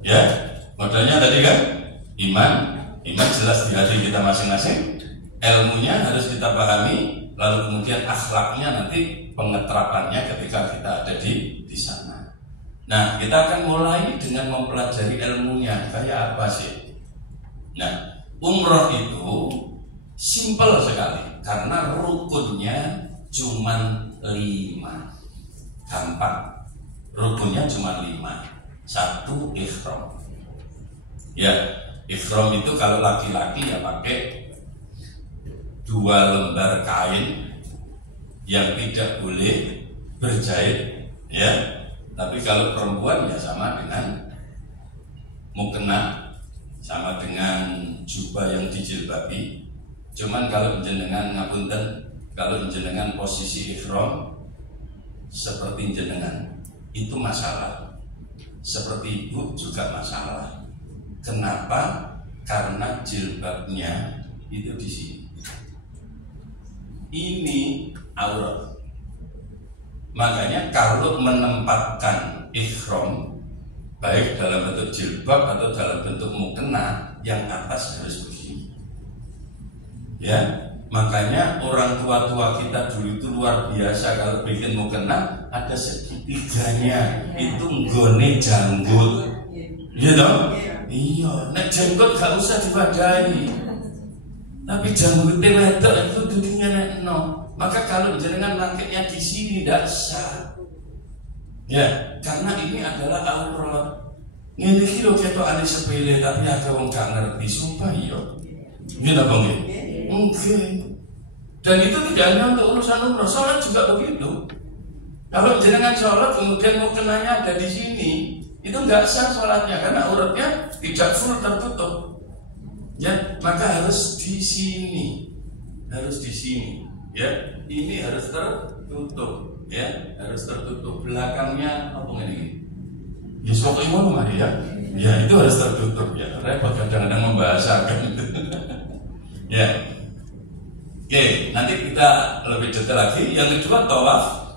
Ya, modalnya tadi kan iman jelas di hati kita masing-masing, ilmunya harus kita pahami, lalu kemudian akhlaknya nanti pengeterapannya ketika kita ada di sana. Nah, kita akan mulai dengan mempelajari ilmunya kayak apa sih. Nah, umroh itu simpel sekali karena rukunnya cuma 5. Gampang. Rukunnya cuma 5. 1, ikhram. Ya, ikhram itu kalau laki-laki ya pakai 2 lembar kain yang tidak boleh berjahit, ya. Tapi kalau perempuan ya sama dengan mukena, sama dengan jubah yang dijilbabi. Cuman kalau jenengan ngapunten, kalau jenengan posisi ikhram seperti jenengan itu masalah. Seperti ibu juga masalah. Kenapa? Karena jilbabnya itu di sini. Ini aurat. Makanya kalau menempatkan ikhram baik dalam bentuk jilbab atau dalam bentuk mukena, yang atas harus begini. Ya, makanya orang tua-tua kita dulu itu luar biasa kalau bikin mukena ada segitiganya itu nggone janggut, gitu. Iya, nek janggut gak usah diwadahi, tapi janggutnya wedok itu duduknya no. Maka kalau jenengan nangkepnya di sini tidak sah. Ya, karena ini adalah aurat. Ini kilo ketokane sepele tapi ada wong gak ngerti, sumpah iya. Gimana bang? Mungkin. Dan itu tidak hanya untuk urusan umroh, sholat juga begitu. Kalau jenengan sholat kemudian mau kenanya ada di sini, itu nggak sah sholatnya karena auratnya tidak full tertutup. Ya, maka harus di sini, Ya, ini harus tertutup, ya, harus tertutup. Belakangnya apa ini? Ya, pokoknya mau mari ya. Ya, itu harus tertutup ya. Repot kadang-kadang membahasakan. Ya. Oke, nanti kita lebih detail lagi. Yang kedua tawaf.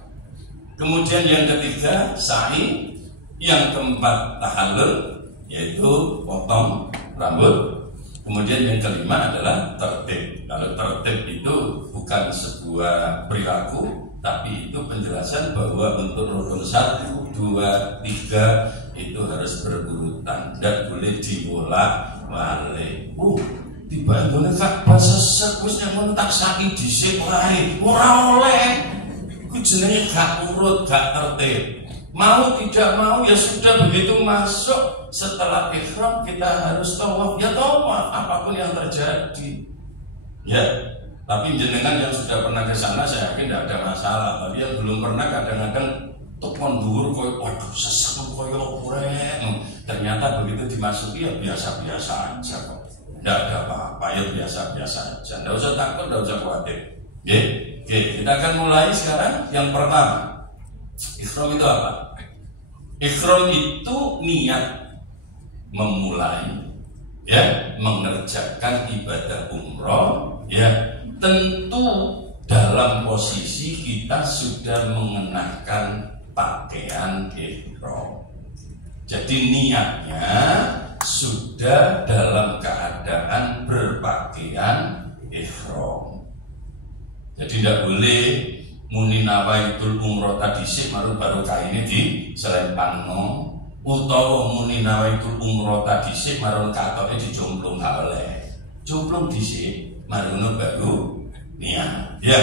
Kemudian yang ketiga sa'i. Yang keempat tahallul, yaitu potong rambut. Kemudian yang kelima adalah tertib. Kalau tertib itu bukan sebuah perilaku, tapi itu penjelasan bahwa untuk rukun 1, 2, 3 itu harus berurutan, tidak boleh dibolak-balik. Dibantu kak bahasa sekusnya mentak sa'i dhisik wae ora oleh. Ku jenenge gak urut, gak tertib. Mau tidak mau ya sudah, begitu masuk setelah ikhram kita harus tawaf, ya tawaf apapun yang terjadi. Ya, tapi jenengan yang sudah pernah ke sana saya yakin tidak ada masalah. Tapi yang belum pernah kadang-kadang tukon dhuwur koyo waduh sesek koyo orek. Ternyata begitu dimasuki ya biasa-biasa aja kok. Tidak ada apa-apa, ya biasa-biasa aja. Tidak usah takut, tidak usah khawatir. Oke, kita akan mulai sekarang. Yang pertama, ikhram itu apa? Ikhram itu niat memulai, ya, mengerjakan ibadah umroh, ya, tentu dalam posisi kita sudah mengenakan pakaian ikhram. Jadi niatnya sudah dalam keadaan berpakaian ikhram. Jadi tidak boleh muni nawaitul umroh tadisik baru kainnya di selempangno, utawa muni nawaitul umroh tadisik marun katoknya dijomplung gak oleh. Jomplung disik maruno baru niat. Ya.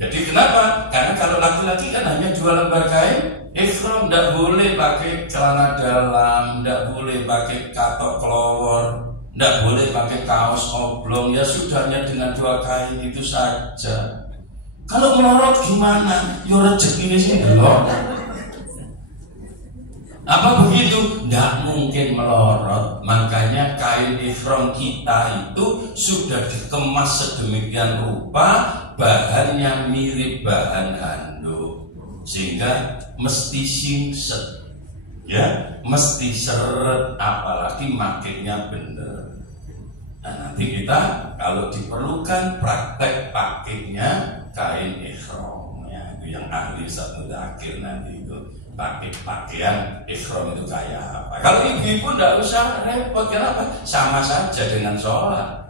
Jadi kenapa? Karena kalau laki-laki kan hanya 2 lembar kain ikhram, tidak boleh pakai celana dalam, tidak boleh pakai katok kelowor, tidak boleh pakai kaos oblong. Ya sudahnya dengan 2 kain itu saja. Kalau melorot gimana? Yo rezeki ini sih belum. Apa begitu? Tidak mungkin melorot. Makanya kain ikhram kita itu sudah dikemas sedemikian rupa, bahannya mirip bahan handuk, sehingga mesti singset, ya, mesti seret, apalagi makainya bener. Nah, nanti kita kalau diperlukan praktek pakainya kain ikhram, ya, itu yang ahli satu akhir nanti itu pakai pakaian ihram itu kayak apa. Kalau ibu-ibu tidak usah repot, kenapa? Sama saja dengan sholat.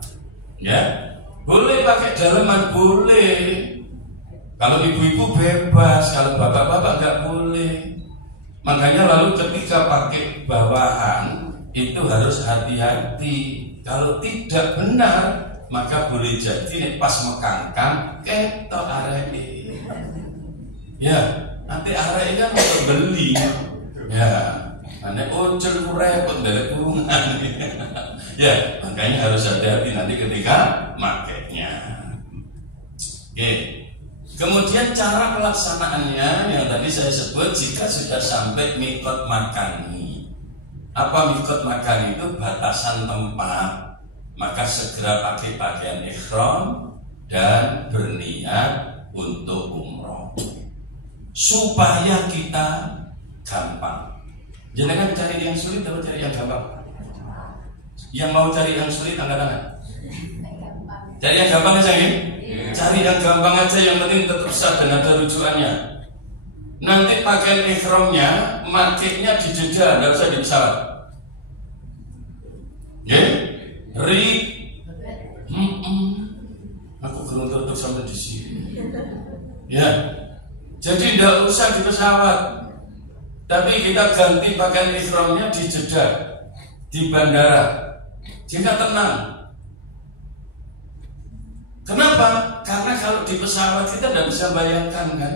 Ya, boleh pakai daleman, boleh. Kalau ibu-ibu bebas, kalau bapak-bapak nggak boleh. Makanya lalu ketika pakai bawahan itu harus hati-hati. Kalau tidak benar, maka boleh jadi pas mekangkang ketok arek. Ya, nanti arek kan untuk beli. Ya, nanti ucul repot dari kurungan. Ya, makanya harus hati-hati nanti ketika makainya. Oke. Kemudian cara pelaksanaannya yang tadi saya sebut, jika sudah sampai mikot makani. Apa mikot makani itu? Batasan tempat. Maka segera pakai pakaian ihram dan berniat untuk umroh supaya kita gampang. Jangan cari yang sulit atau cari yang gampang. Yang mau cari yang sulit angkat tangan. Cari yang gampang aja ya. Cari yang gampang aja, yang penting tetap sah dan ada rujukannya. Nanti pakaian ihramnya makainya di Jeddah, tidak usah di pesawat. Aku belum tutup sampai di sini. Ya, jadi tidak usah di pesawat, tapi kita ganti pakaian ihramnya di Jeddah, di bandara. Jika tenang. Kenapa? Karena kalau di pesawat kita tidak bisa bayangkan kan?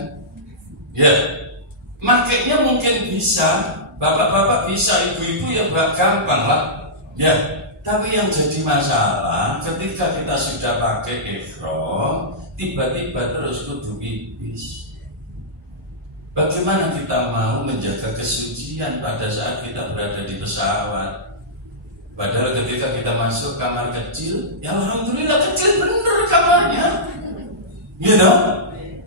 Ya, makainya mungkin bisa, bapak-bapak bisa, ibu-ibu ya gampang lah. Ya, tapi yang jadi masalah ketika kita sudah pakai ihram, tiba-tiba terus kudu pipis. Bagaimana kita mau menjaga kesucian pada saat kita berada di pesawat? Padahal ketika kita masuk kamar kecil, ya alhamdulillah kecil bener kamarnya. Gitu?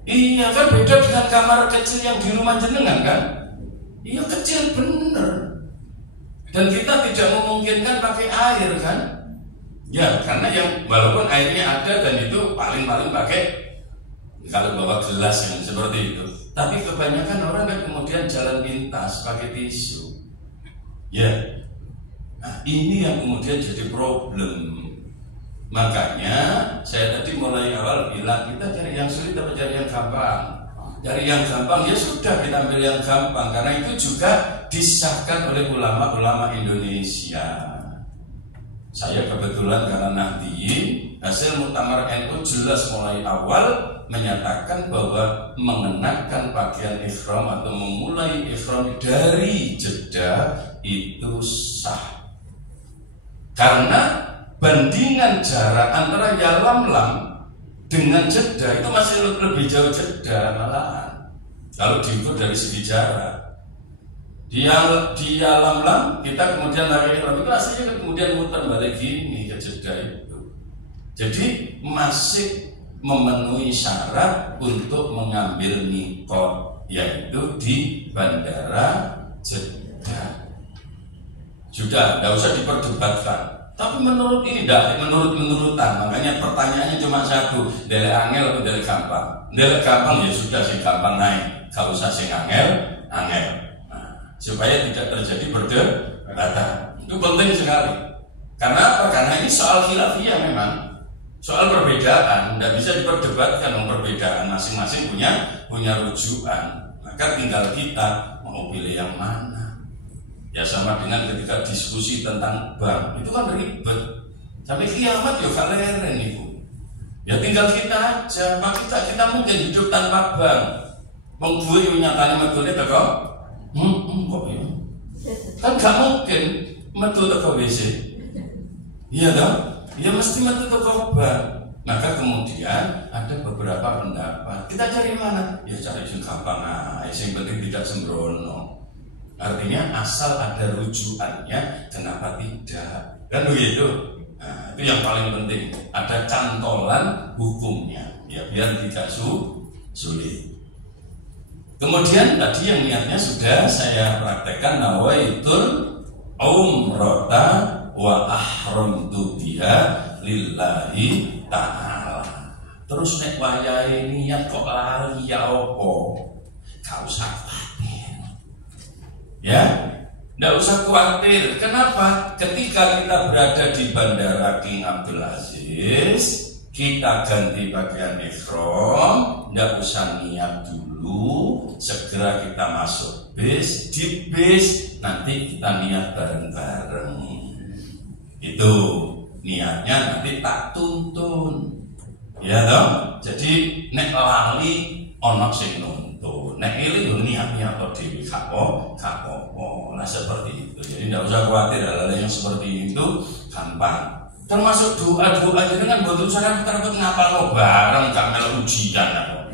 Iya kan, beda dengan kamar kecil yang di rumah jenengan kan? Iya kecil bener. Dan kita tidak memungkinkan pakai air kan? Ya karena yang walaupun airnya ada dan itu paling-paling pakai kalau bawa gelas yang seperti itu. Tapi kebanyakan orang kan kemudian jalan pintas pakai tisu. Ya. Nah, ini yang kemudian jadi problem. Makanya saya tadi mulai awal bilang kita cari yang sulit atau cari yang gampang. Cari yang gampang ya sudah, kita ambil yang gampang. Karena itu juga disahkan oleh ulama-ulama Indonesia. Saya kebetulan karena Nahdliyin, hasil Muktamar NU jelas mulai awal menyatakan bahwa mengenakan pakaian ihram atau memulai ihram dari Jeddah itu sah. Karena bandingan jarak antara Yalamlam dengan Jeddah itu masih lebih jauh Jeddah malahan. Kalau diukur dari segi jarak, di Yalamlam kita kemudian lari ihram itu aslinya kemudian muter balik gini ke Jeddah itu. Jadi masih memenuhi syarat untuk mengambil mikot, yaitu di bandara Jeddah. Sudah, tidak usah diperdebatkan. Tapi menurut ini tidak, menurut-menurutan. Makanya pertanyaannya cuma satu, dari angel atau dari gampang? Dari gampang ya sudah, sih gampang naik. Kalau usah sing angel. Nah, supaya tidak terjadi perdebatan. Itu penting sekali. Karena apa? Karena ini soal khilafiyah memang. Soal perbedaan, tidak bisa diperdebatkan. Perbedaan masing-masing punya rujukan. Maka tinggal kita mau pilih yang mana. Ya sama dengan ketika diskusi tentang bank, itu kan ribet. Sampai kiamat ya kaleren ibu. Ya tinggal kita aja, kita mungkin hidup tanpa bank. Mengguir nyatanya metode kok? Kok ya? Kan gak mungkin metode ke WC. Iya dong? Ya mesti metode ke bank. Maka kemudian ada beberapa pendapat. Kita cari mana? Ya cari yang gampang aja, yang penting tidak sembrono. Artinya asal ada rujukannya, kenapa tidak? Kan begitu. Nah, itu yang paling penting. Ada cantolan hukumnya, ya biar tidak sulit. Kemudian tadi yang niatnya sudah saya praktekkan, nawaitul umrata wa ahramtu biha lillahi ta'ala. Terus nek wayahe niat kok lali ya opo? Gak usah khawatir. Ya, tidak usah khawatir. Kenapa? Ketika kita berada di Bandara King Abdul Aziz, kita ganti pakaian ihram, tidak usah niat dulu, segera kita masuk bis. Di bis nanti kita niat bareng-bareng. Itu niatnya nanti tak tuntun. Ya dong. Jadi nek lali ono sing nuntun. Nek eling niatnya atau dewi kapo. Nah seperti itu. Jadi tidak usah khawatir, hal-hal yang seperti itu gampang. Termasuk doa-doa jadi kan buat saya kita dapat ngapal lo bareng gak melu ujian apa.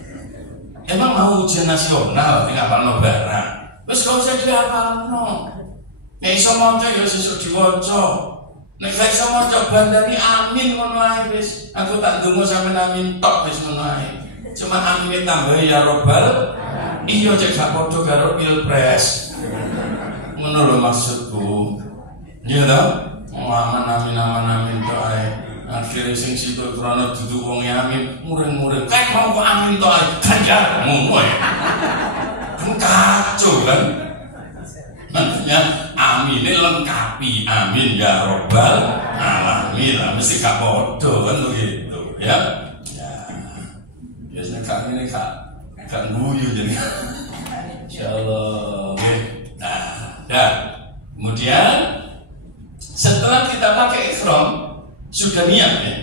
Emang mau ujian nasional ngapal lo bareng. Terus kalau saya dihafal no. Nek iso maca ya sesuk diwaca. Nek gak iso maca bandani amin ngono ae wis. Aku tak ndonga sampean amin tok wis ngono ae. Cuma amin tambah ya robbal. Iya cek gak padha karo pilpres. Ngono lho maksudku. Iya toh? Amin tok ae. Akhire sing situ krana duduk wong amin, muring-muring. Kae mau kok amin tok ae. Ganjar ngono ae. Kan kacau kan. Makanya amin ini lengkapi. Amin ya robbal alamin. Mesti gak padha kan begitu ya. Ya. Biasanya kak ini kak guyu jadi. Insyaallah. Nah, kemudian setelah kita pakai ihram, sudah niat ya,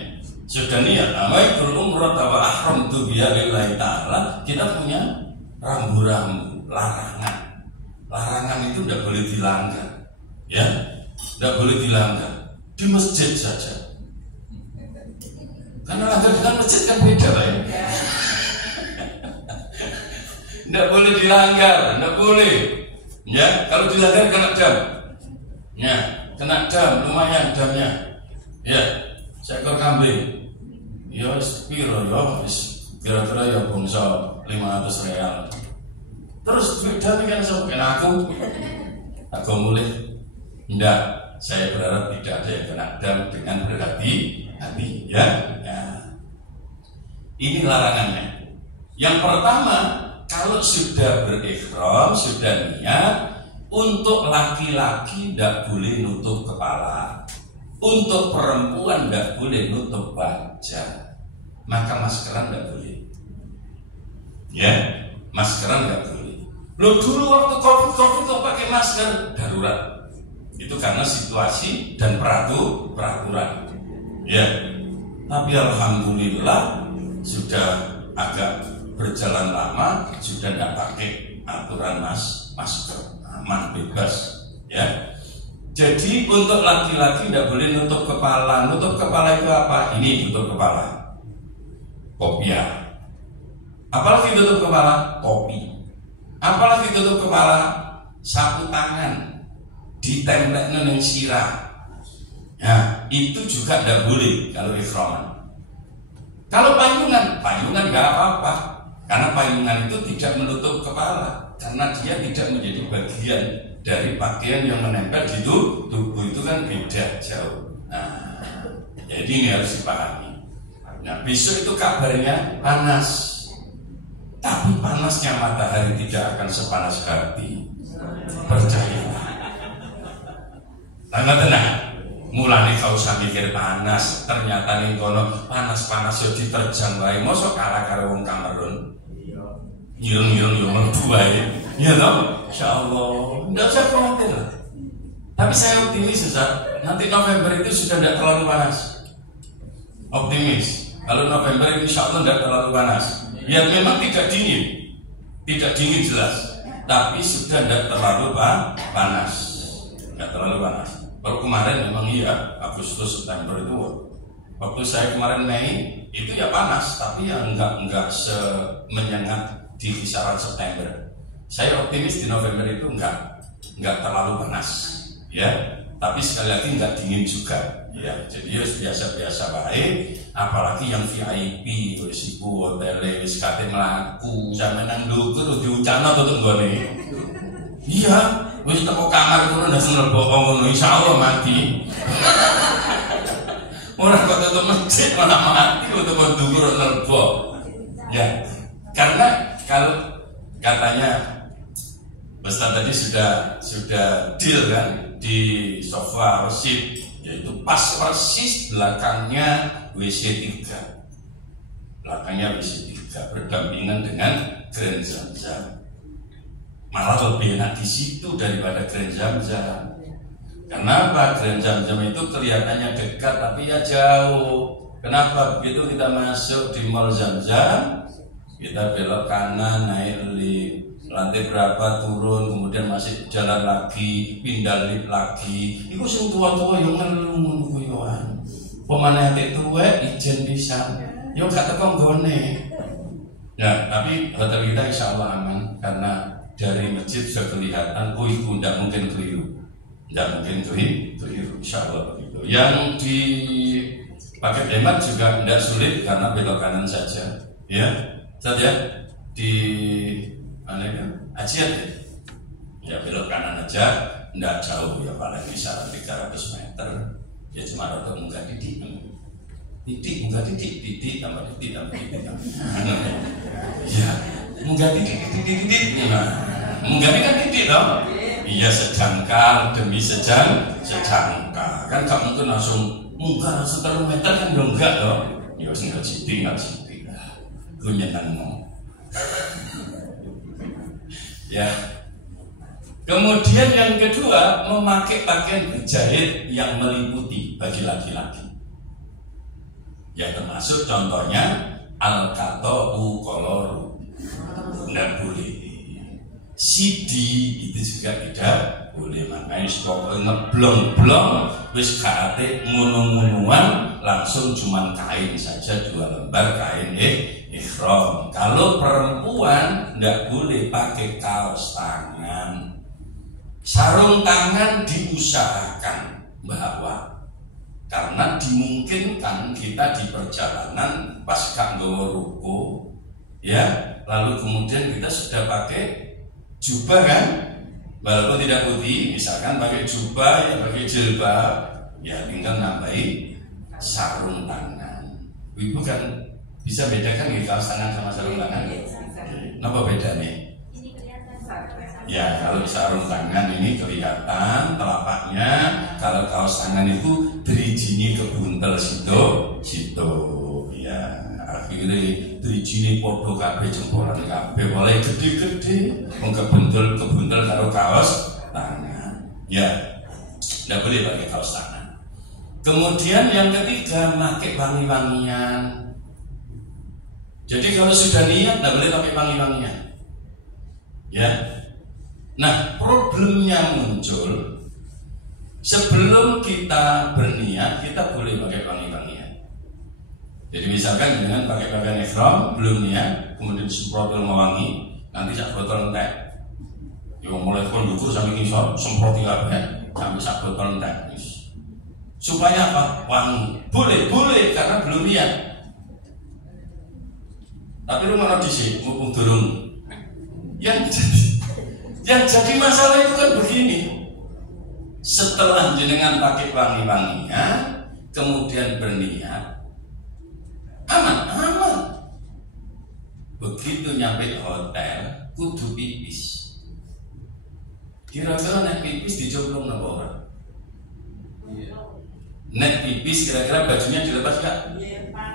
sudah niat. Amaikul umrah wa ahramtu biya lillahi ta'ala. Kita punya rambu-rambu, larangan. Larangan itu tidak boleh dilanggar, ya, tidak boleh dilanggar di masjid saja. Karena langgar dengan masjid kan beda lah ya. Tidak boleh dilanggar, tidak boleh. Ya, kalau dilanggar kena dam. Ya. Kena dam, lumayan damnya. Ya, seekor kambing. Ya, piro ya, kira-kira ya bangsa 500 real. Terus duit dam kan sampai aku mulai. Tidak, saya berharap tidak ada yang kena dam dengan berhati-hati. Ya. Ini larangannya. Yang pertama, kalau sudah berihram, sudah niat. Untuk laki-laki tidak boleh nutup kepala. Untuk perempuan tidak boleh nutup wajah. Maka maskeran tidak boleh. Ya, maskeran tidak boleh. Lo dulu waktu COVID kok pakai masker darurat. Itu karena situasi dan peraturan. Ya. Tapi alhamdulillah sudah agak berjalan lama, sudah tidak pakai aturan masker. Aman, bebas ya. Jadi untuk laki-laki tidak boleh nutup kepala. Nutup kepala itu apa? Ini tutup kepala, kopiah. Apalagi tutup kepala? Topi. Apalagi tutup kepala? Sapu tangan ditempelkan dengan sirah. Nah, itu juga tidak boleh kalau ihraman. Kalau payungan nggak apa-apa, karena payungan itu tidak menutup kepala. Karena dia tidak menjadi bagian dari pakaian yang menempel di tubuh, itu kan beda jauh. Nah, jadi ini harus dipahami. Nah, besok itu kabarnya panas, tapi panasnya matahari tidak akan sepanas hati. Percayalah. Tengah tenang. Mulane kau usah mikir panas, ternyata ning kono panas-panas yo diterjang wae. Mosok kalah karo wong Kamerun. Nyil-nyil mlebu wae. Ya toh? Insyaallah. Enggak usah khawatir lah. Tapi saya optimis Ustaz, nanti November itu sudah tidak terlalu panas. Optimis. Kalau November ini insyaallah tidak terlalu panas. Ya memang tidak dingin. Tidak dingin jelas. Tapi sudah tidak terlalu panas. Tidak terlalu panas. Baru kemarin memang iya, Agustus September itu waktu saya kemarin Mei itu ya panas, tapi ya enggak menyengat di kisaran September. Saya optimis di November itu enggak terlalu panas, ya. Tapi sekali lagi enggak dingin juga, ya. Jadi harus biasa-biasa baik. Apalagi yang VIP, wis iku hotel wis kate mlaku, sampe nang ndukur diucapno tutup nggone. Iya. Wis teko kamar kono ndak mlebu ngono insyaallah mati. Ora kok tutup masjid malah mati untuk ndukur mlebu. Ya. Karena kalau katanya Ustaz tadi sudah deal kan di sofa seat, yaitu pas persis belakangnya WC 3. Belakangnya WC 3 berdampingan dengan Grand Zamzam. Malah lebih enak di situ daripada Grand Zamzam. Kenapa? Grand Zamzam itu kelihatannya dekat tapi ya jauh. Kenapa? Begitu kita masuk di Mall Zamzam, kita belok kanan, naik lift, lantai berapa turun, kemudian masih jalan lagi, pindah lift lagi. Iku sing tua-tua yang ngeluh ngono kuwi wae. Pemane atik tuwek ijen pisan. Yo gak teko nggone. Ya, tapi hotel kita insyaallah aman karena dari masjid sudah kelihatan, oh itu tidak mungkin keliru. Tidak mungkin keliru, insyaallah begitu. Yang di paket hemat juga tidak sulit karena belok kanan saja. Ya, saja di mana ya? Ajiat ya belok kanan aja, tidak jauh ya, paling kisaran 300 meter. Ya cuma rada munggah titik munggah titik tambah titik. Ya munggah titik. Nah, munggahnya kan titik dong. Iya, sejangkar demi sejangkar. Kan gak mungkin langsung munggah langsung 3 meter kan belum enggak dong. Ya tinggal titik lah. Gue nyenang. Ya. Kemudian yang kedua, memakai pakaian berjahit yang meliputi bagi laki-laki. Ya termasuk contohnya al-qata'u qoloru. Tidak boleh. Sidi itu juga tidak boleh. Makanya pokoknya ngeblong-blong wis kate ngono-ngonoan, langsung cuman kain saja 2 lembar kain ihram. Kalau perempuan tidak boleh pakai kaos tangan. Sarung tangan diusahakan bawa, karena dimungkinkan kita di perjalanan pas gak nggawa ruko, ya, lalu kemudian kita sudah pakai jubah kan, walaupun tidak putih, misalkan pakai jubah, ya pakai jilbab, ya tinggal nambahin sarung tangan. Ibu kan bisa bedakan nih kaos tangan sama sarung tangan? Apa bedanya? Ya, kalau sarung tangan ini kelihatan telapaknya, kalau kaos tangan itu drijine kebuntel situ. Ya, akhirnya drijine podo kabeh jempolan kabeh, mulai gede-gede, kebuntel karo kaos tangan. Ya, tidak boleh pakai kaos tangan. Kemudian yang ketiga, pakai wangi-wangian. Jadi kalau sudah niat tidak boleh pakai wangi-wangian. Ya. Nah, problemnya muncul sebelum kita berniat, kita boleh pakai wangi-wangian. Jadi misalkan dengan pakai pakaian ihram belum niat, kemudian semprot wangi, nanti sak botol entek. Yo mulai kondukur sampai ngisor, semprot kabeh sampai sak botol entek. Supaya apa? Wangi. Boleh karena belum niat. Tapi lu mana dhisik, mumpung durung. Yang jadi masalah itu kan begini. Setelah jenengan pakai wangi-wangian, kemudian berniat, aman. Begitu nyampe hotel, kudu pipis. Kira-kira nek pipis dicoblong napa ora? Nek pipis kira-kira bajunya dilepas gak?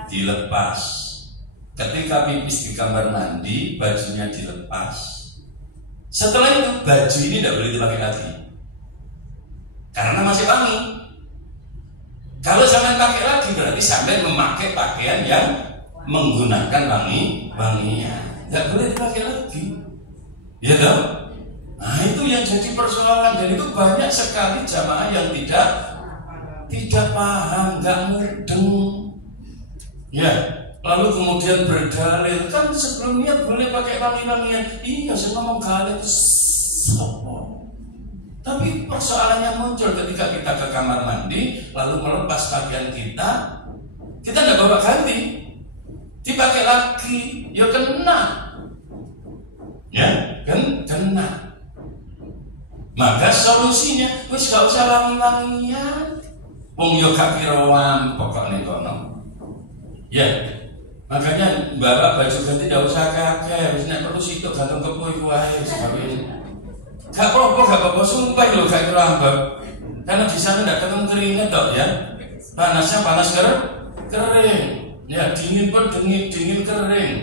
Dilepas. Ketika pipis di kamar mandi, bajunya dilepas. Setelah itu baju ini tidak boleh dipakai lagi karena masih wangi. Kalau sampai pakai lagi berarti sampai memakai pakaian yang menggunakan wangian. Tidak boleh dipakai lagi. Ya dong. Nah itu yang jadi persoalan, dan itu banyak sekali jamaah yang tidak paham, nggak mudeng. Ya. Lalu kemudian berdalil, kan sebelumnya boleh pakai wangi-wangian. Iya, saya ngomong galih sopo. Tapi persoalannya muncul ketika kita ke kamar mandi, lalu melepas pakaian kita tidak bawa ganti, dipakai lagi, ya kena. Ya, kan kena. Maka solusinya, wis gak usah wangi-wangian. Wong yo gak kira pokoknya kono. Ya. Makanya bawa baju ganti tidak usah kakek, harus naik perlu situ gantung kepuh wae sebabnya. Gak apa-apa, sumpah lo gak kerambak. Karena di sana tidak ketemu keringat dok ya. Panasnya panas kering. Ya dingin pun dingin kering.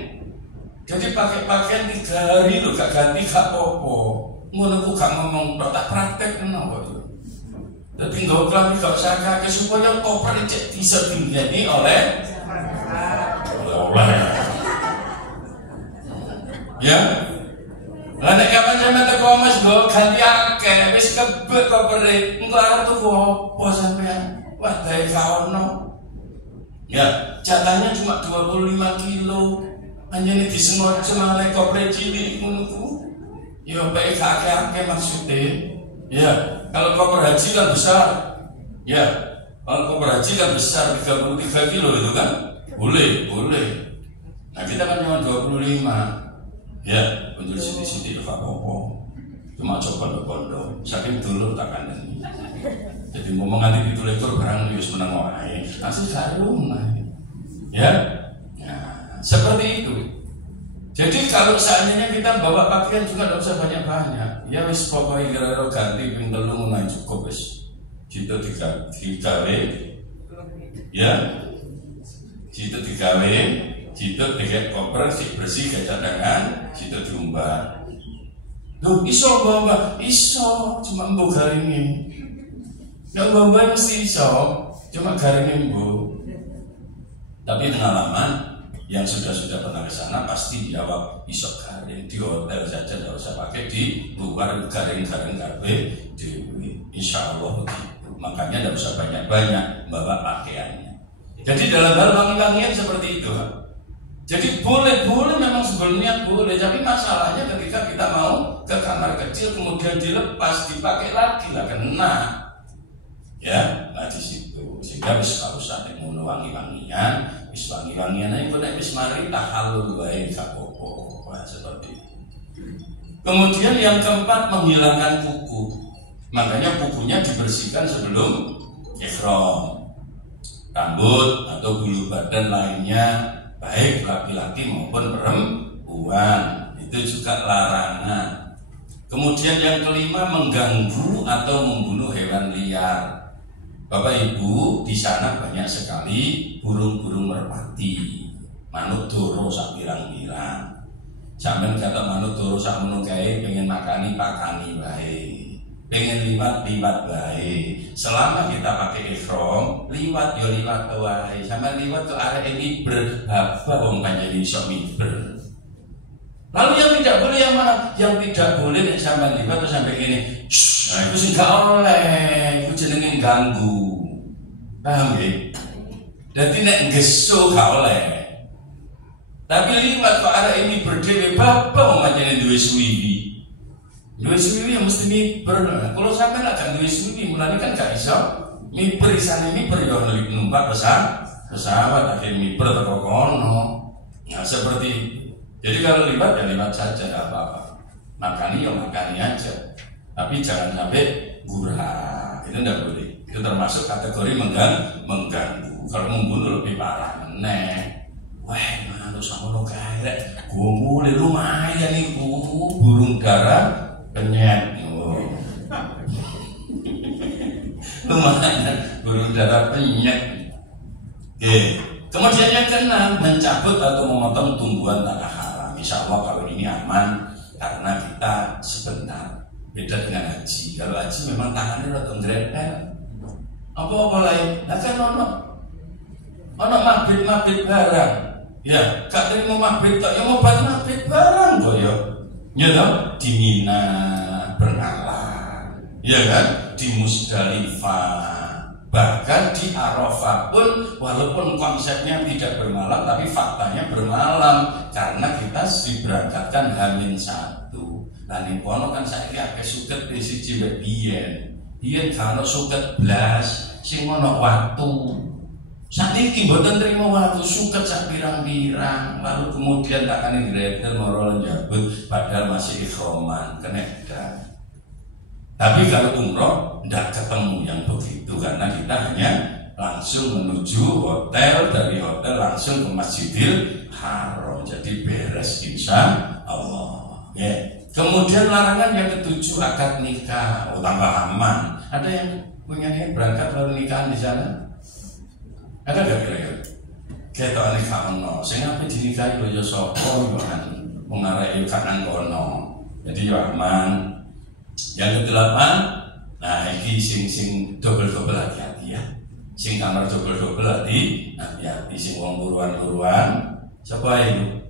Jadi pakai pakaian 3 hari lo gak ganti gak apa-apa. Ngono gak ngomong tak praktek kenapa itu. Tapi nggak kami gak usah kakek supaya koper cek bisa dinyanyi oleh. Ya. Lah nek kapan sampe teko Mas nggo ganti akeh wis kebet kopere. Engko arep tuku apa sampean? Wah, dae ka ono. Ya, jatahnya cuma 25 kilo. Anjene disengaja malah kopre cilik ngono ku. Ya baik akeh-akeh maksudnya. Ya, kalau koper haji kan besar. Ya, kalau koper haji kan besar 33 kilo itu kan? Boleh. Nah, kita kan cuma 25. Ya, untuk sini itu apa-apa. Cuma coba pondok. Saking dulu tak kandani. Jadi ngomong nanti itu lekor barang wis meneng wae. Asli gak rumah. Ya. Nah, seperti itu. Jadi kalau seandainya kita bawa pakaian juga tidak usah banyak-banyak. Ya wis pokoknya kira-kira ganti ping 3 ngono cukup wis. Gitu digawe. Ya. Gitu digawe. Jitu tiket koper si bersih ke cadangan, jitu diumbar. Loh iso bawa, iso cuma mbok garingin. Yang bawa mesti iso, cuma garingin mbok. Tapi pengalaman yang sudah pernah ke sana pasti jawab iso garing di hotel saja, tidak usah pakai di luar garing kabeh di. Insya Allah begitu. Makanya tidak usah banyak bawa pakaiannya. Jadi dalam hal wangi-wangian seperti itu. Jadi boleh memang sebelumnya boleh, tapi masalahnya ketika kita mau ke kamar kecil kemudian dilepas dipakai lagi lah kena, ya, nah di situ sehingga bisa usah ngono wangi-wangian, wis wangi-wangian aja kok wis mari tahallul wae gak apa-apa seperti itu. Kemudian yang keempat menghilangkan kuku, makanya kukunya dibersihkan sebelum ihram, rambut atau bulu badan lainnya. Baik laki-laki maupun perempuan itu juga larangan. Kemudian yang kelima mengganggu atau membunuh hewan liar. Bapak Ibu di sana banyak sekali burung-burung merpati, manuk doro sak pirang-pirang. Sampeyan kata manuk doro sak menuh kae pengen makani pakani wae. Pengen liwat wae. Selama kita pakai ihram, liwat wae. Sama liwat ke arah ini berapa wong panjenengan iso miber. Lalu yang tidak boleh yang mana? Yang tidak boleh nek sampean liwat terus sampai gini. Nah, itu sing gak oleh, itu jenenge ganggu. Paham ya? Dadi nek geso gak oleh. Tapi liwat ke arah ini berdiri bapak wong panjenengan duwe suwiwi. Duwe suwiwi yang mesti miber. Kalau sampai gak duwe suwiwi, mulane kan gak iso miber isane miber yo numpak pesawat akhirnya miber teko kono. Nah, seperti itu. Jadi kalau liwat ya liwat saja gak apa-apa. Makani ya makani aja. Tapi jangan sampai gurah. Itu enggak boleh. Itu termasuk kategori mengganggu. Kalau membunuh lebih parah meneh. Wah, manut samono kae. Gua mulai lumayan iku burung dara penyet. Oh. Lumayan burung dara penyet. Oke. Kemudian yang keenam, mencabut atau memotong tumbuhan tanah haram. Insya Allah kalau ini aman karena kita sebentar. Beda dengan haji. Kalau haji memang tangannya rada ngrepel. Apa lain? Nah kan ono mabit barang. Ya, gak terima mabit tok, ya mau bantu mabit barang kok ya. Ya toh, di Mina bernalar. Ya kan? Di Musdalifah. Bahkan di Arafah pun walaupun konsepnya tidak bermalam tapi faktanya bermalam karena kita diberangkatkan H-1. Nah ini kono kan saya akeh suket di siji mbek biyen kalau suket blas sing ono watu. Sakniki mboten trimo watu suket sak pirang-pirang lalu kemudian takane gretel moro njabut padahal masih ihraman kena dah. Tapi kalau umroh tidak ketemu yang begitu karena kita hanya langsung menuju hotel, dari hotel langsung ke Masjidil Haram. Jadi beres insya Allah. Ya. Kemudian larangan yang ketujuh akad nikah, tambah aman. Ada yang punya berangkat lalu nikahan di sana? Ada nggak kira-kira? Kita nikah ono, sehingga dinikahi loyo sopo kan mengarai kanan kono. Jadi aman. Yang kedelapan, nah ini sing double hati-hati ya. Sing kamar double hati-hati, sing wong buruan. Siapa itu?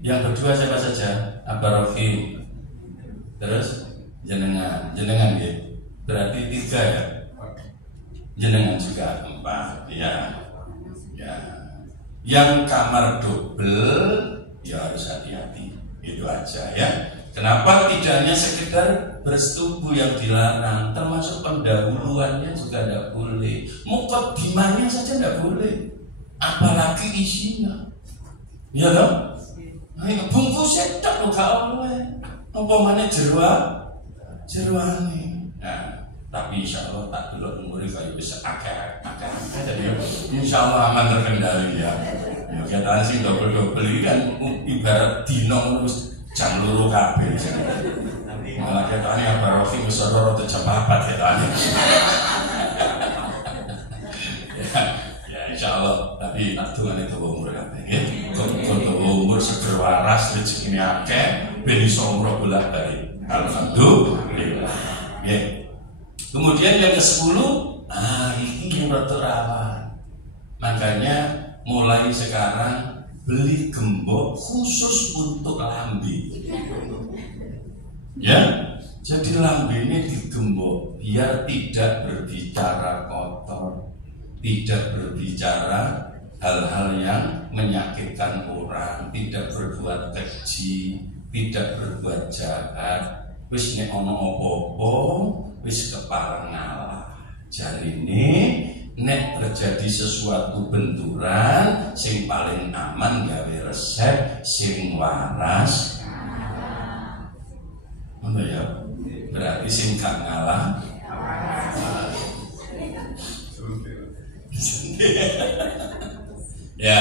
Yang kedua siapa saja? Abarofi. Terus jenengan ya. Berarti 3 ya. Jenengan juga 4 ya. Yang kamar double ya harus hati-hati. Itu aja ya. Kenapa tidak hanya sekedar bersetubuh yang dilarang, termasuk pendahuluannya juga tidak boleh. Mukadimahnya saja tidak boleh, apalagi isinya. Ya dong? Ayo bungkusnya tak lo gak oleh. Apa mana jeruane. Nah, tapi insya Allah tak dulu umur kayak bisa akeh. Jadi insya Allah aman terkendali ya. Ya kita sih double kan ibarat dino terus jam luru kabeh. Malah ketane Abarofi wis ora jam 4 ketane. Ya insyaallah, tapi adungane dawa umur kabeh nggih. Kon dawa umur seger waras rezekine akeh ben iso umroh bolak-balik. Alhamdulillah. Nggih. Kemudian yang ke-10, ini rada rawan. Makanya mulai sekarang beli gembok khusus untuk lambe. Ya, jadi lambe ini digembok biar tidak berbicara kotor, tidak berbicara hal-hal yang menyakitkan orang, tidak berbuat keji, tidak berbuat jahat. Wis nek ono apa-apa, wis kepareng ngalah. Jarine nek terjadi sesuatu benturan, sing paling aman gawe resep sing waras. Apa ya? Berarti sing gak ngalah. Ya,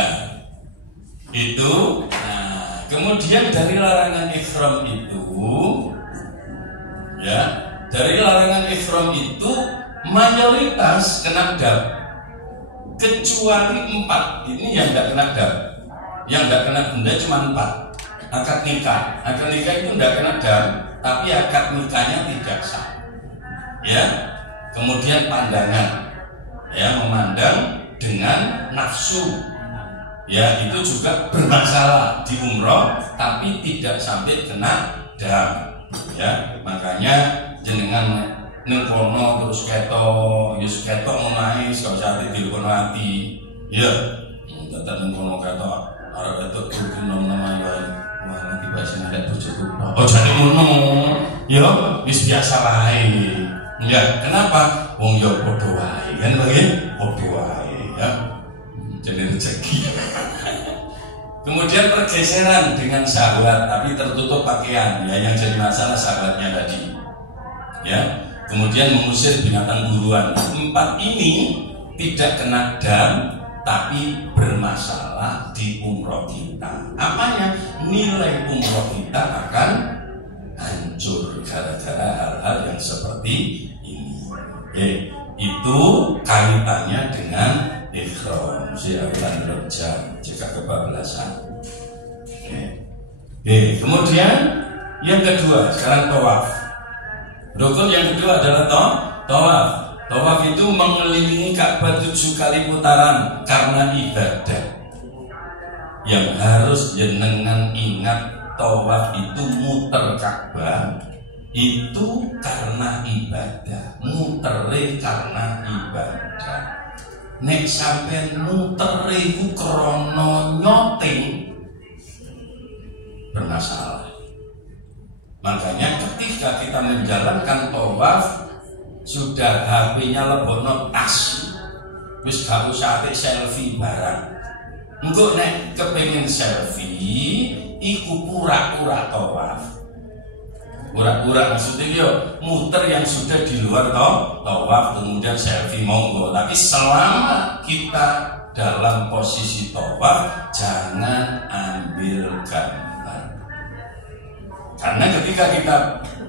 itu. Nah, kemudian dari larangan ihram itu, ya, dari larangan ihram itu mayoritas kena dam, kecuali 4 ini yang tidak kena dam, yang tidak kena benda cuma 4. Akad nikah itu tidak kena dam, tapi akad nikahnya tidak sah. Ya, kemudian pandangan, ya, memandang dengan nafsu, ya, itu juga bermasalah di umroh, tapi tidak sampai kena dam. Ya, makanya jenengan nengkono terus ketok menai sekali dilkono hati, ya, tetap nengkono ketok, arah ketok turun nama ya, wah nanti bahasa ada bojoku, oh jadi ngono, ya, bis biasa lain, ya, kenapa? Wong yo podo wae, kan begini, podo wae, ya, jadi rezeki. Kemudian pergeseran dengan syahwat, tapi tertutup pakaian, ya, yang jadi masalah syahwatnya tadi, ya. Kemudian mengusir binatang buruan. 4 ini tidak kena dam, tapi bermasalah di umroh kita. Apanya? Nilai umroh kita akan hancur gara-gara hal-hal yang seperti ini. Itu kaitannya dengan ihram bulan Rajab jika kebablasan. Kemudian yang kedua, sekarang tawaf. Rukun yang kedua adalah tawaf. Tawaf itu mengelilingi Ka'bah 7 kali putaran karena ibadah. Yang harus jenengan ingat, tawaf itu muter Ka'bah itu karena ibadah, mutere karena ibadah. Nek sampai mutere ku krono nyoting bermasalah. Makanya ketika kita menjalankan tawaf, sudah HP-nya lebono tas, wis gak usah selfie barang. Engko nek kepengin selfie, iku pura-pura tawaf. Pura-pura maksudnya yo muter yang sudah di luar tawaf, kemudian selfie monggo. Tapi selama kita dalam posisi tawaf, jangan ambil gambar. Karena ketika kita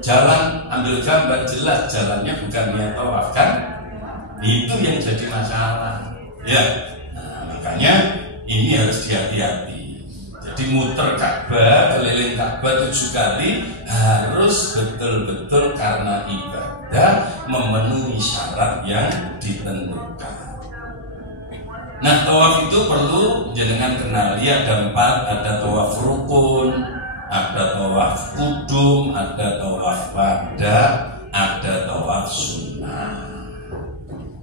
jalan ambil gambar jelas jalannya bukan niat tawaf kan, itu yang jadi masalah ya. Nah, makanya ini harus hati-hati. Jadi muter Ka'bah, keliling Ka'bah 7 kali harus betul-betul karena ibadah, memenuhi syarat yang ditentukan. Nah, tawaf itu perlu jenengan kenali ada 4, ada tawaf rukun, ada tawaf kudum, ada tawaf wada, ada tawaf sunnah.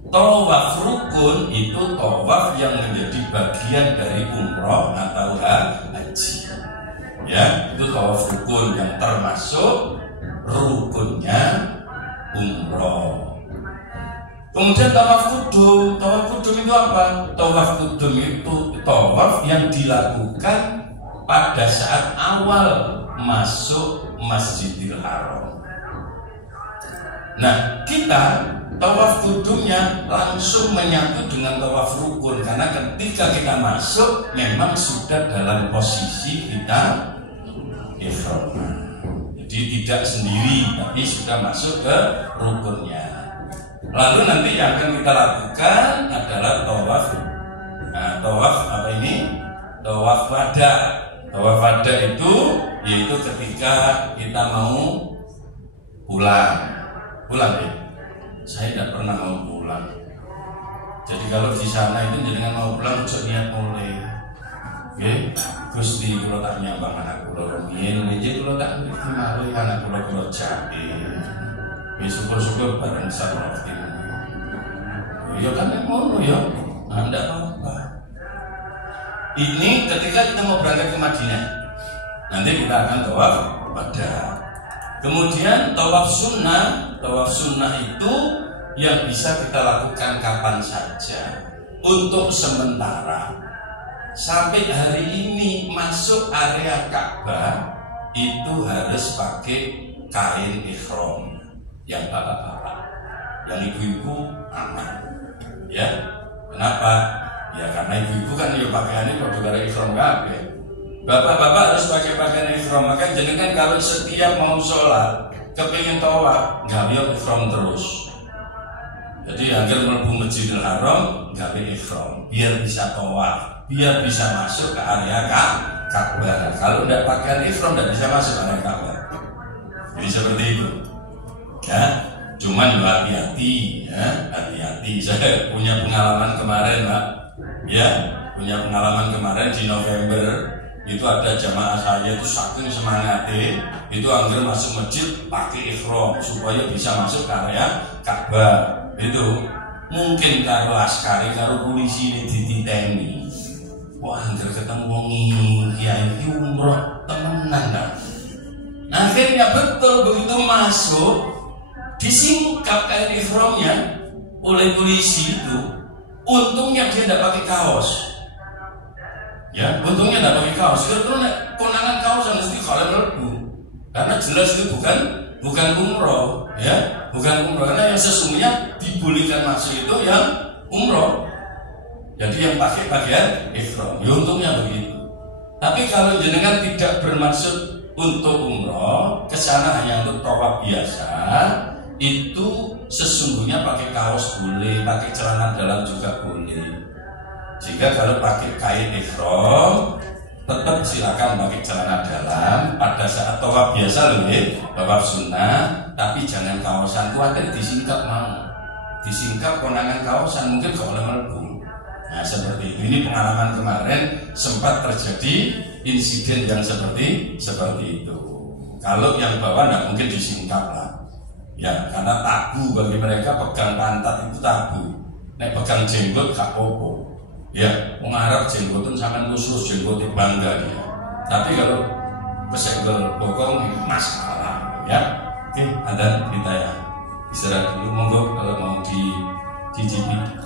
Tawaf rukun itu tawaf yang menjadi bagian dari umroh atau haji. Ya, itu tawaf rukun yang termasuk rukunnya umroh. Kemudian tawaf kudum itu apa? Tawaf kudum itu tawaf yang dilakukan pada saat awal masuk Masjidil Haram. Nah, kita tawaf kudumnya langsung menyatu dengan tawaf rukun karena ketika kita masuk memang sudah dalam posisi kita ihram. Jadi tidak sendiri tapi sudah masuk ke rukunnya. Lalu nanti yang akan kita lakukan adalah tawaf. Nah, tawaf apa ini? Tawaf wada. Tawaf wada itu yaitu ketika kita mau pulang ya. Saya tidak pernah mau pulang. Jadi kalau di sana itu jenengan mau pulang ojo niat mulai. Nggih, Gusti kula tak nyambang anak kula rumiyin, nggih kula tak ngerti malih anak kula jahe. Ya syukur-syukur bareng sareng. Ya kan ngono ya. Nah, enggak apa-apa. Ini ketika kita mau berangkat ke Madinah. Nanti kita akan tawaf wada. Kemudian tawaf sunnah itu yang bisa kita lakukan kapan saja untuk sementara. Sampai hari ini masuk area Ka'bah itu harus pakai kain ihram yang bapak-bapak, yang ibu-ibu aman. Ya, kenapa? Ya karena ibu-ibu kan ya pakaiannya kalau gara ihram kabeh. Bapak-bapak harus pakai pakaian ihram. Maka jenengan kalau setiap mau sholat kepingin tawaf, gawe ihram terus. Jadi agar mlebu Masjidil Haram gawe ihram, biar bisa tawaf, biar bisa masuk ke area Ka'bah. Kalau tidak pakaian ihram tidak bisa masuk ke area Ka'bah. Jadi seperti itu. Ya, cuman hati-hati, ya, hati-hati. Saya punya pengalaman kemarin, Pak. Ya, punya pengalaman kemarin di November. Itu ada jamaah saya itu saking semangatnya itu anggar masuk masjid pakai ihram supaya bisa masuk ke area Ka'bah. Itu mungkin karo askari karo polisi ini dititeni. Wah, anggar ketemu wong kiai umroh temenan kan. Akhirnya betul begitu masuk disingkap kain ihramnya oleh polisi itu. Untungnya dia tidak pakai kaos. Ya, untungnya tidak pakai kaos. Kalau konangan kaos yang mesti kalian melebu, karena jelas itu bukan umroh, ya, bukan umroh. Karena yang sesungguhnya dibolehkan masuk itu yang umroh. Jadi yang pakai pakaian ihram. Ya, untungnya begitu. Tapi kalau jenengan tidak bermaksud untuk umroh, kesana hanya untuk tawaf biasa, itu sesungguhnya pakai kaos boleh, pakai celana dalam juga boleh. Jika kalau pakai kain ihram tetap silakan pakai celana dalam pada saat tawaf biasa loh ya, tawaf sunnah, tapi jangan kaosan kuatir disingkap mau. Disingkap konangan kaosan mungkin gak boleh melebu. Nah, seperti itu. Ini pengalaman kemarin sempat terjadi insiden yang seperti itu. Kalau yang bawah tidak mungkin disingkap lah. Ya, karena tabu bagi mereka pegang pantat itu tabu. Nek pegang jenggot gak apa-apa. Ya, mengharap jenggotun sampai khusus jenggotnya bangga dia. Tapi kalau kesenggol bokong ini masalah, ya. Oke, ada kita ya. Istirahat dulu, monggo kalau mau dicicipi.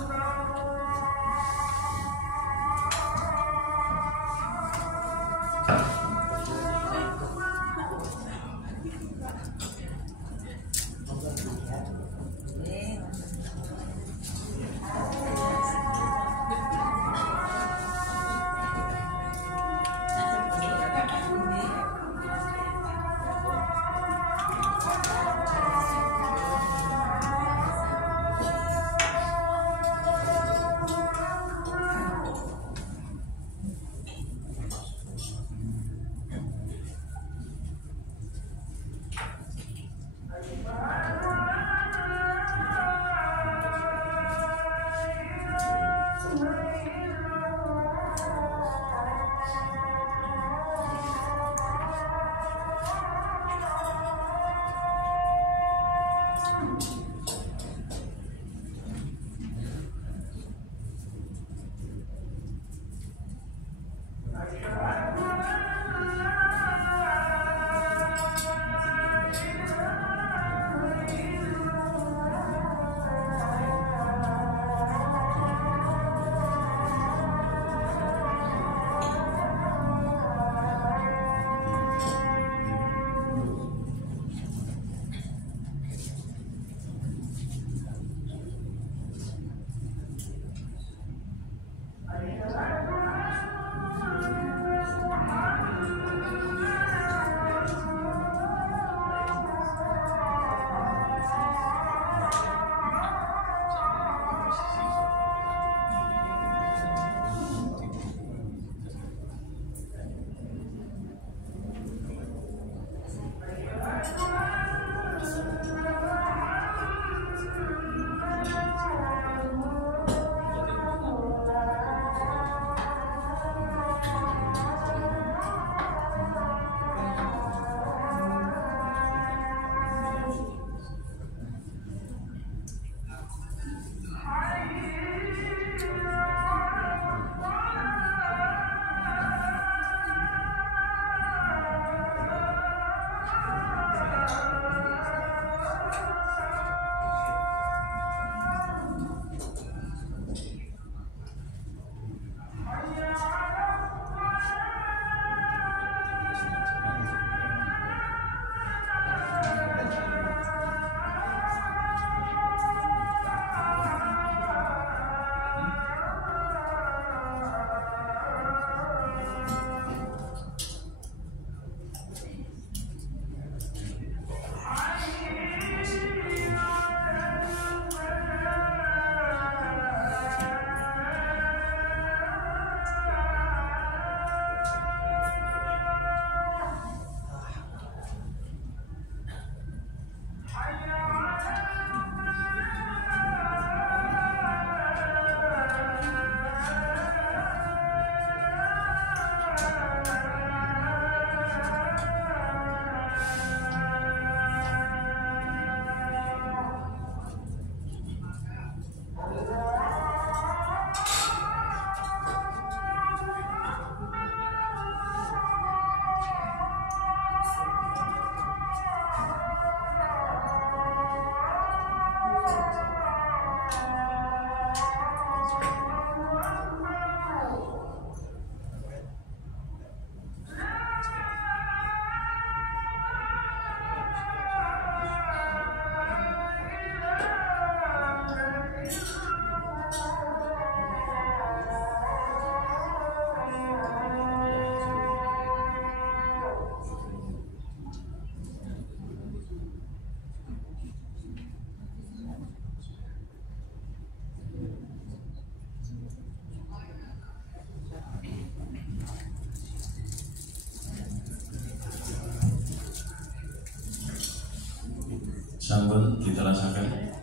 Sampun diterasaken.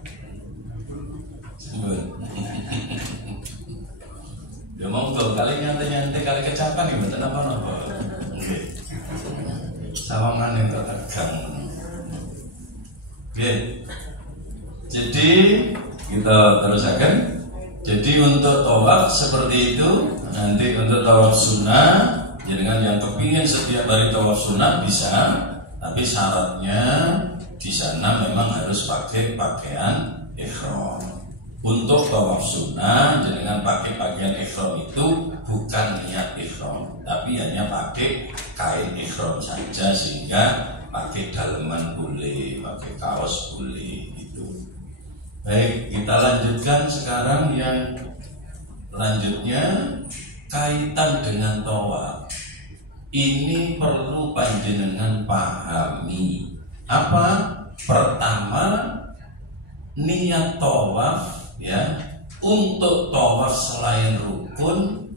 Sampun. Ya monggo kali nyantai-nyantai kali kecapan ya mboten apa-apa. Nggih. Sawangan yang tegang. Oke. Jadi kita terusakan. Jadi untuk tawaf seperti itu. Nanti untuk tawaf sunnah, dengan yang kepingin setiap hari tawaf sunnah bisa, tapi syaratnya di sana memang harus pakai pakaian ihram. Untuk tawaf sunnah dengan pakai pakaian ihram itu bukan niat ihram, tapi hanya pakai kain ihram saja, sehingga pakai daleman boleh, pakai kaos boleh itu. Baik, kita lanjutkan sekarang yang lanjutnya kaitan dengan tawaf. Ini perlu panjenengan pahami. Apa? Pertama, niat tawaf ya. Untuk tawaf selain rukun,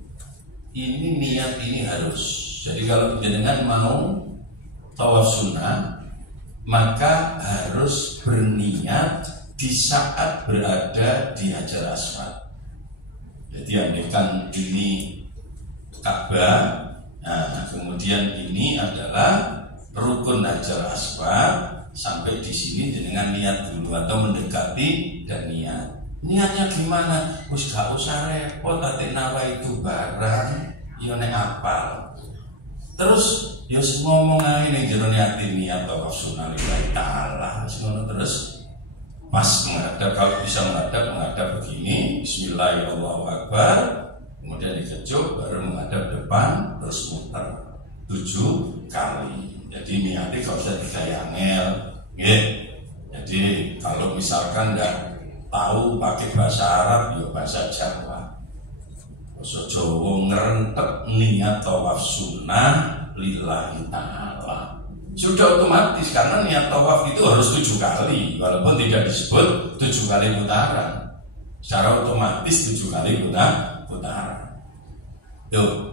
ini niat ini harus. Jadi kalau panjenengan mau tawaf sunnah, maka harus berniat di saat berada di Hajar Aswad. Jadi andaikan ini Ka'bah, nah kemudian ini adalah rukun Hajar Aswad, sampai di sini dengan niat dulu atau mendekati dan niat. Niatnya gimana? Wis gak usah repot, ate nawa itu barang, yo nek apal. Terus yo ngomong ae ning jero ati niat tawaf sunnah lillahi ta'ala. Ngono terus pas menghadap, kalau bisa menghadap begini, Bismillahirrahmanirrahim, kemudian dikejuk, baru menghadap depan, terus muter 7 kali. Jadi niatnya kalau usah digayangel, jadi kalau misalkan nggak tahu pakai bahasa Arab, ya bahasa Jawa. Bahasa Jawa ngerentek niat tawaf sunnah lillahi ta'ala. Sudah otomatis, karena niat tawaf itu harus 7 kali, walaupun tidak disebut 7 kali putaran. Secara otomatis 7 kali putaran. Tuh.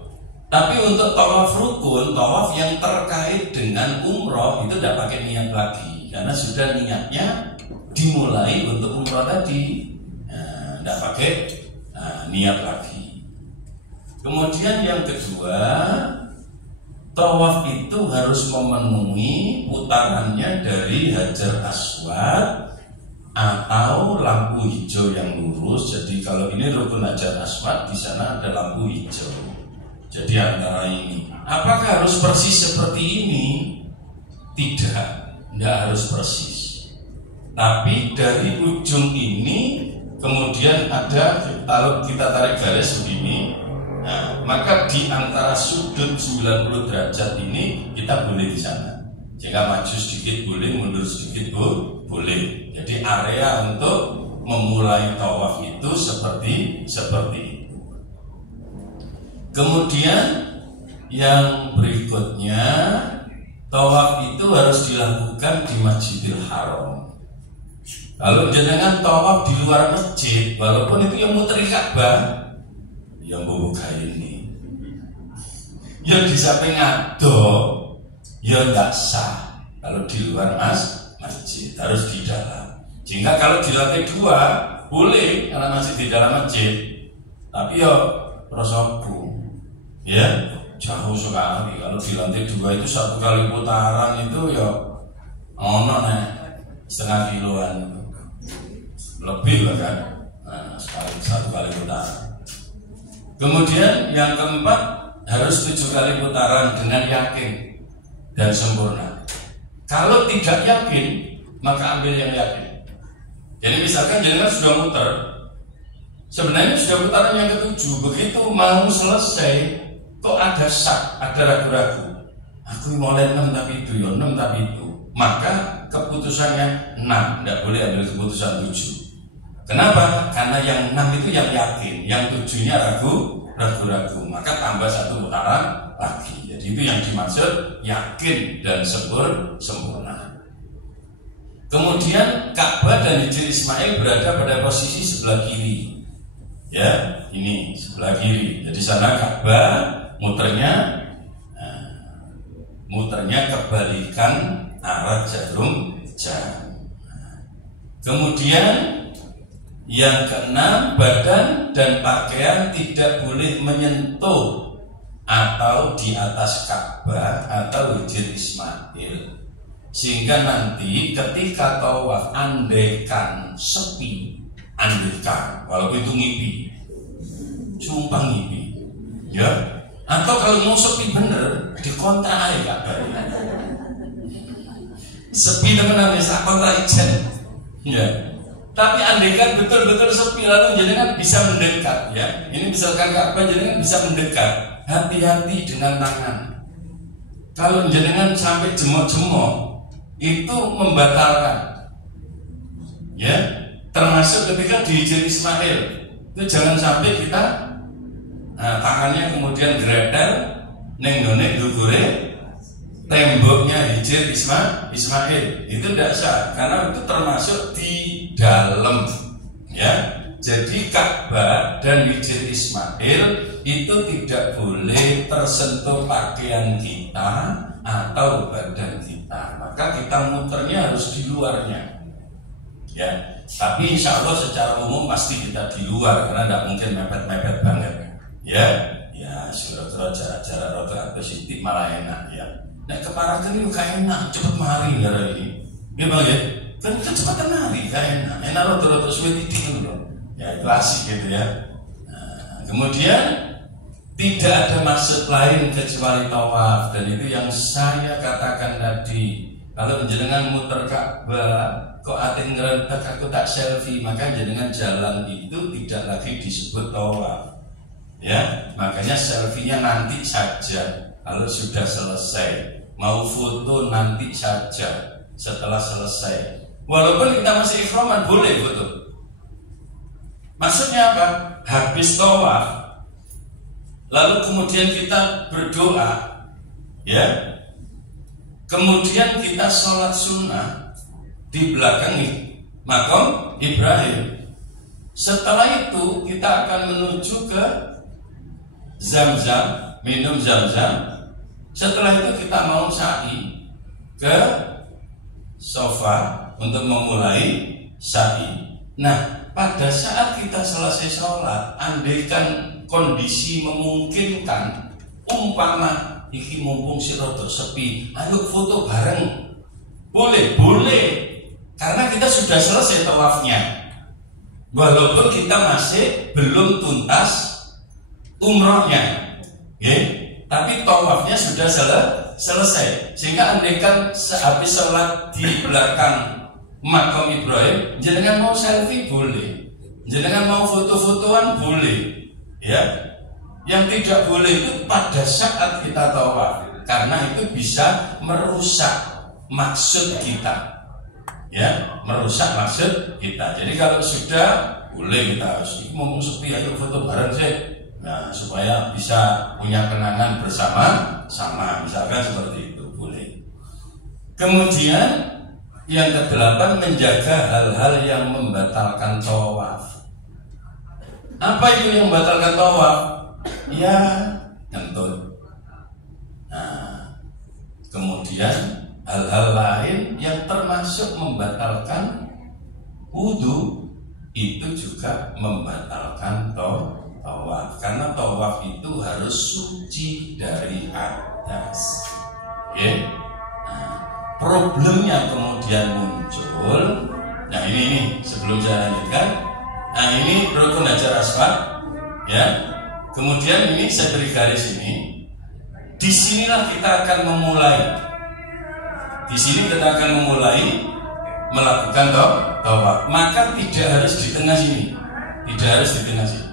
Tapi untuk tawaf rukun, tawaf yang terkait dengan umroh itu tidak pakai niat lagi, karena sudah niatnya dimulai untuk umroh tadi, tidak pakai niat lagi. Kemudian yang kedua, tawaf itu harus memenuhi putarannya dari Hajar Aswad atau lampu hijau yang lurus. Jadi kalau ini rukun Hajar Aswad, di sana ada lampu hijau. Jadi antara ini, apakah harus persis seperti ini? Tidak harus persis. Tapi dari ujung ini kemudian ada, kalau kita tarik garis begini, nah, maka di antara sudut 90 derajat ini kita boleh di sana. Jika maju sedikit boleh, mundur sedikit boleh. Jadi area untuk memulai tawaf itu seperti itu. Kemudian yang berikutnya, tawaf itu harus dilakukan di Masjidil Haram. Kalau jenengan tawaf di luar masjid, walaupun itu yang muteri Ka'bah, yang buka ini, yang di samping ado, ya nggak sah. Kalau di luar masjid, harus di dalam. Jika kalau di lantai 2 boleh, karena masih di dalam masjid, tapi ya prosoku, ya jauh sekali. Kalau di lantai 2 itu 1 kali putaran itu ya ono nih setengah kiloan, lebih bahkan. Nah, 1 kali putaran. Kemudian yang keempat, harus 7 kali putaran dengan yakin dan sempurna. Kalau tidak yakin, maka ambil yang yakin. Jadi misalkan jenengan sudah muter, sebenarnya sudah putaran yang ke-7, begitu mau selesai, kok ada sak, ada ragu-ragu. Aku mulai 6 tapi itu, ya 6 tapi itu. Maka keputusannya 6, tidak boleh ambil keputusan 7. Kenapa? Karena yang 6 itu yang yakin, yang 7-nya ragu-ragu. Maka tambah 1 putaran lagi. Jadi itu yang dimaksud yakin dan sempurna. Kemudian Ka'bah dan Hijr Ismail berada pada posisi sebelah kiri. Ya, ini sebelah kiri. Jadi sana Ka'bah, muternya kebalikan arah jarum jam. Kemudian yang keenam, badan dan pakaian tidak boleh menyentuh atau di atas Ka'bah atau Hijr Ismail, sehingga nanti ketika tawaf andaikan sepi, andaikan walaupun itu ngipi, sumpah ngipi, ya, atau kalau mau sepi bener dikontra aja Ka'bah, sepi teman-teman bisa kontra ijen, ya. Tapi andaikan betul-betul sepi lalu jenengan bisa mendekat, ya. Ini misalkan Ka'bah jenengan bisa mendekat, hati-hati dengan tangan. Kalau jenengan sampai jemok-jemok itu membatalkan, ya. Termasuk ketika di Hijr Ismail itu jangan sampai kita tangannya kemudian gretel nenggone dugure temboknya Hijr Ismail, itu tidak sah karena itu termasuk di dalam, ya. Jadi Ka'bah dan Hijr Ismail itu tidak boleh tersentuh pakaian kita atau badan kita, maka kita muternya harus di luarnya, ya. Tapi insya Allah secara umum pasti kita di luar karena tidak mungkin mepet-mepet banget, ya. Ya surat-surat jarak-jarak roda atau sidik malah enak, ya. Nah keparakan itu gak enak, cepet mari gara ini, gimana ya? Kan kecepatan mari, gak enak roda-roda suwe titik itu loh. Ya itu asik gitu ya. Nah, kemudian tidak ada maksud lain kecuali tawaf, dan itu yang saya katakan tadi. Kalau jenengan muter Ka'bah kok ate ngerentek aku tak selfie, maka jenengan jalan itu tidak lagi disebut tawaf, ya. Makanya selfie-nya nanti saja kalau sudah selesai, mau foto nanti saja setelah selesai. Walaupun kita masih ihraman boleh foto. Maksudnya apa? Habis tawaf lalu kemudian kita berdoa, ya. Kemudian kita sholat sunnah di belakang makam Ibrahim. Setelah itu kita akan menuju ke Zam-Zam, minum Zam-Zam. Setelah itu kita mau sa'i ke Sofa untuk memulai sa'i. Nah, pada saat kita selesai sholat, andaikan kondisi memungkinkan, umpama iki mumpung si rodok sepi, ayo foto bareng, boleh, karena kita sudah selesai tawafnya, walaupun kita masih belum tuntas umrohnya, ya. Tapi tawafnya sudah selesai, sehingga andaikan sehabis sholat di belakang makam Ibrahim, jenengan mau selfie boleh, jenengan mau foto-fotoan boleh, ya. Yang tidak boleh itu pada saat kita tawaf, karena itu bisa merusak maksud kita, ya, merusak maksud kita. Jadi kalau sudah boleh kita harus ngomong sepi, ayo foto bareng sih, nah supaya bisa punya kenangan bersama-sama, misalkan seperti itu boleh. Kemudian yang kedelapan, menjaga hal-hal yang membatalkan tawaf. Apa itu yang membatalkan tawaf? Ya, ngentut. Nah, kemudian hal-hal lain yang termasuk membatalkan wudu itu juga membatalkan tawaf, karena tawaf itu harus suci dari hadas. Oke. Nah, problemnya kemudian muncul. Nah ini sebelum saya lanjutkan. Nah ini rukun Hajar Aswad, ya. Kemudian ini saya beri garis ini. Disinilah kita akan memulai. Di sini kita akan memulai melakukan tawaf. Maka tidak harus di tengah sini. Tidak harus di tengah sini.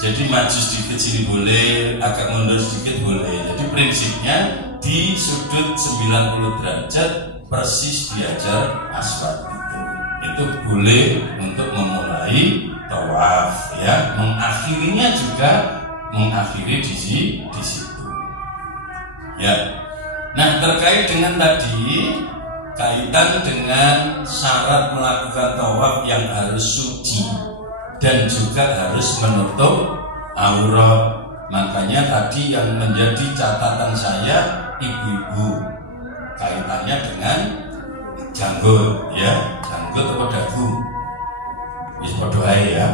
Jadi maju sedikit sini boleh, agak mundur sedikit boleh. Jadi prinsipnya di sudut 90 derajat persis di Hajar Aswad itu boleh untuk memulai tawaf, ya. Mengakhirinya juga mengakhiri di situ, ya. Nah, terkait dengan tadi kaitan dengan syarat melakukan tawaf yang harus suci dan juga harus menutup aurat. Makanya tadi yang menjadi catatan saya, ibu-ibu, kaitannya dengan janggut, ya, janggut. jenggot atau dagu? Wis padha ae ya.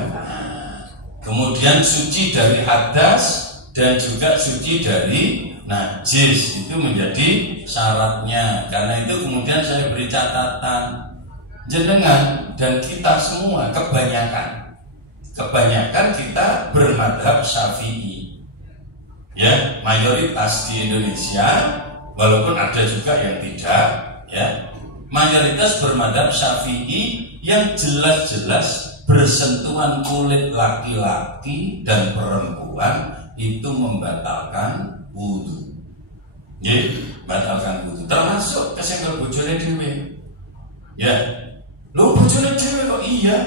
Kemudian suci dari hadas dan juga suci dari najis, itu menjadi syaratnya. Karena itu kemudian saya beri catatan, jenengan dan kita semua kebanyakan kita bermadhab Syafi'i, ya, mayoritas di Indonesia, walaupun ada juga yang tidak, ya, mayoritas bermadhab Syafi'i yang jelas-jelas bersentuhan kulit laki-laki dan perempuan itu membatalkan wudu. Ya, batalkan wudu. Termasuk kesenggol bojone dhewe. Ya. Loh, bojone dhewe kok iya?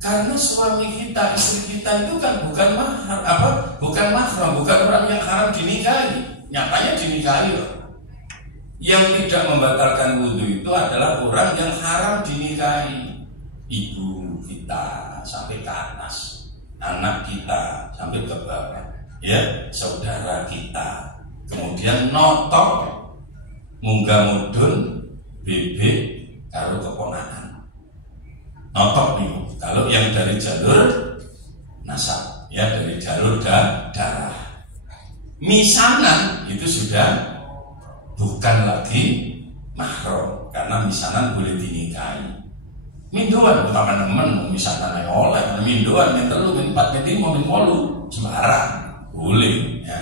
Karena suami kita, istri kita itu kan bukan mahram, bukan orang yang haram dinikahi. Nyatanya dinikahi loh. Yang tidak membatalkan wudu itu adalah orang yang haram dinikahi. Ibu kita sampai ke atas, anak kita sampai ke bawah, ya, saudara kita. Kemudian notok munggah mudun bebek karo keponakan. Notok nih, kalau yang dari jalur nasab, ya, dari jalur darah. Misanan itu sudah bukan lagi mahram, karena misanan boleh dinikahi. Minduan utama temen misanan ae oleh, minduan yang telu, yang 4, yang 5, yang 8 sembarang boleh, ya.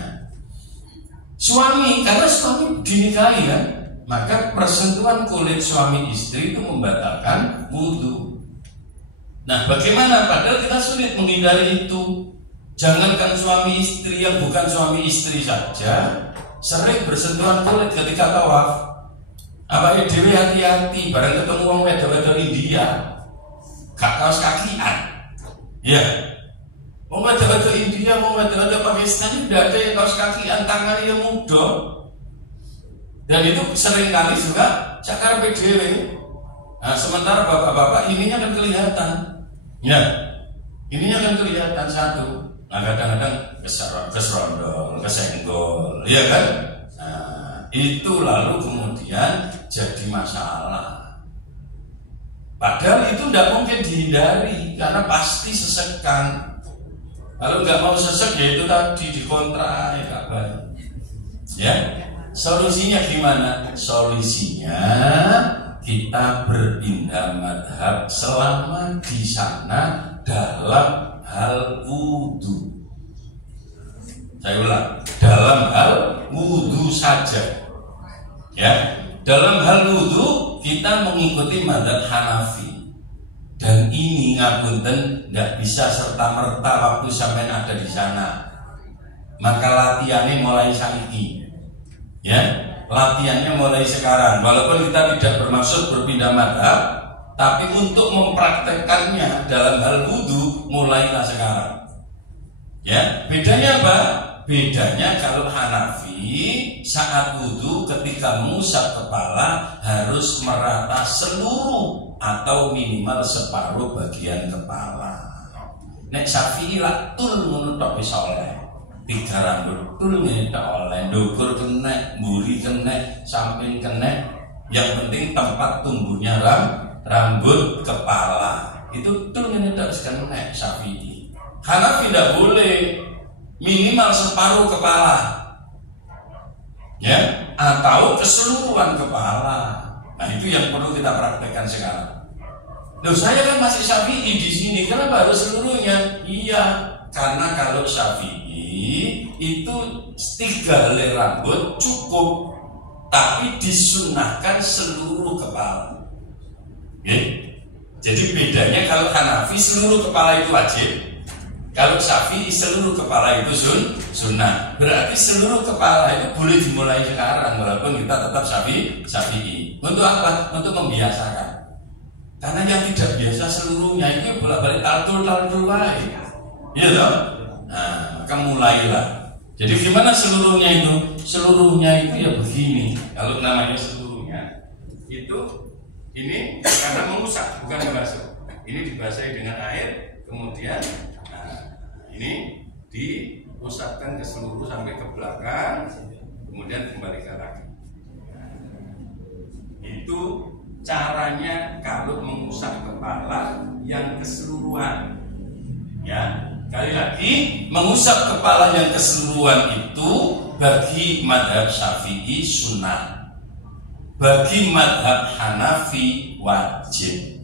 Suami, karena suami dinikahi kan, maka persentuhan kulit suami istri itu membatalkan wudu. Nah, bagaimana? Padahal kita sulit menghindari itu. Jangankan suami istri, yang bukan suami istri saja sering bersentuhan kulit ketika tawaf. Apa ya, dewe hati-hati bareng ketemu wong wedok-wedok India gak kaos kakian, ya. Wong wedok-wedok India, wong wedok-wedok Pakistan tidak ada yang kaos kakian, tangannya yang muda. Dan itu sering kali juga cakar PDW. Nah, sementara bapak-bapak ininya kan kelihatan, ya, ininya kan kelihatan satu. Nah, kadang-kadang keserondol, kesenggol, ya kan? Nah, itu lalu kemudian jadi masalah. Padahal itu tidak mungkin dihindari karena pasti sesekkan. Kalau nggak mau sesek, ya itu tadi dikontra, ya kabar. Ya, solusinya gimana? Solusinya kita berpindah madhab selama di sana dalam hal wudu. Saya ulang, dalam hal wudu saja. Ya, dalam hal wudu kita mengikuti mazhab Hanafi. Dan ini ngapunten nggak bisa serta merta waktu sampai ada di sana. Maka latihannya mulai saiki. Ya, latihannya mulai sekarang. Walaupun kita tidak bermaksud berpindah mazhab, tapi untuk mempraktekkannya dalam hal wudu mulailah sekarang. Ya, bedanya apa? Bedanya kalau Hanafi saat wudu ketika mengusap kepala harus merata seluruh atau minimal separuh bagian kepala. Nek Syafi'i lah tul menutup wis oleh. 3 rambut tul menutup oleh, ndukur kena, mburi kena, samping kena. Yang penting tempat tumbuhnya rambut kepala itu tul menutup kena Syafi'i. Hanafi tidak boleh, minimal separuh kepala, ya, atau keseluruhan kepala. Nah, itu yang perlu kita praktekkan sekarang. Loh, saya kan masih Syafi'i di sini, kenapa harus seluruhnya? Iya, karena kalau Syafi'i itu 3 helai rambut cukup, tapi disunahkan seluruh kepala. Jadi bedanya kalau Hanafi seluruh kepala itu wajib, kalau Syafi'i seluruh kepala itu sunnah. Berarti seluruh kepala itu boleh dimulai sekarang, walaupun kita tetap Syafi'i. Untuk apa? Untuk membiasakan. Karena yang tidak biasa seluruhnya itu bolak-balik taltul wae. Iya toh? Nah, maka mulailah. Jadi gimana seluruhnya itu? Seluruhnya itu ya begini. Kalau namanya seluruhnya itu ini karena mengusap, bukan membasuh. Ini dibasahi dengan air, kemudian ini diusapkan ke seluruh sampai ke belakang, kemudian kembali ke kaki. Itu caranya kalau mengusap Sekali lagi, mengusap kepala yang keseluruhan itu bagi madhab Syafi'i sunnah, bagi madhab Hanafi wajib.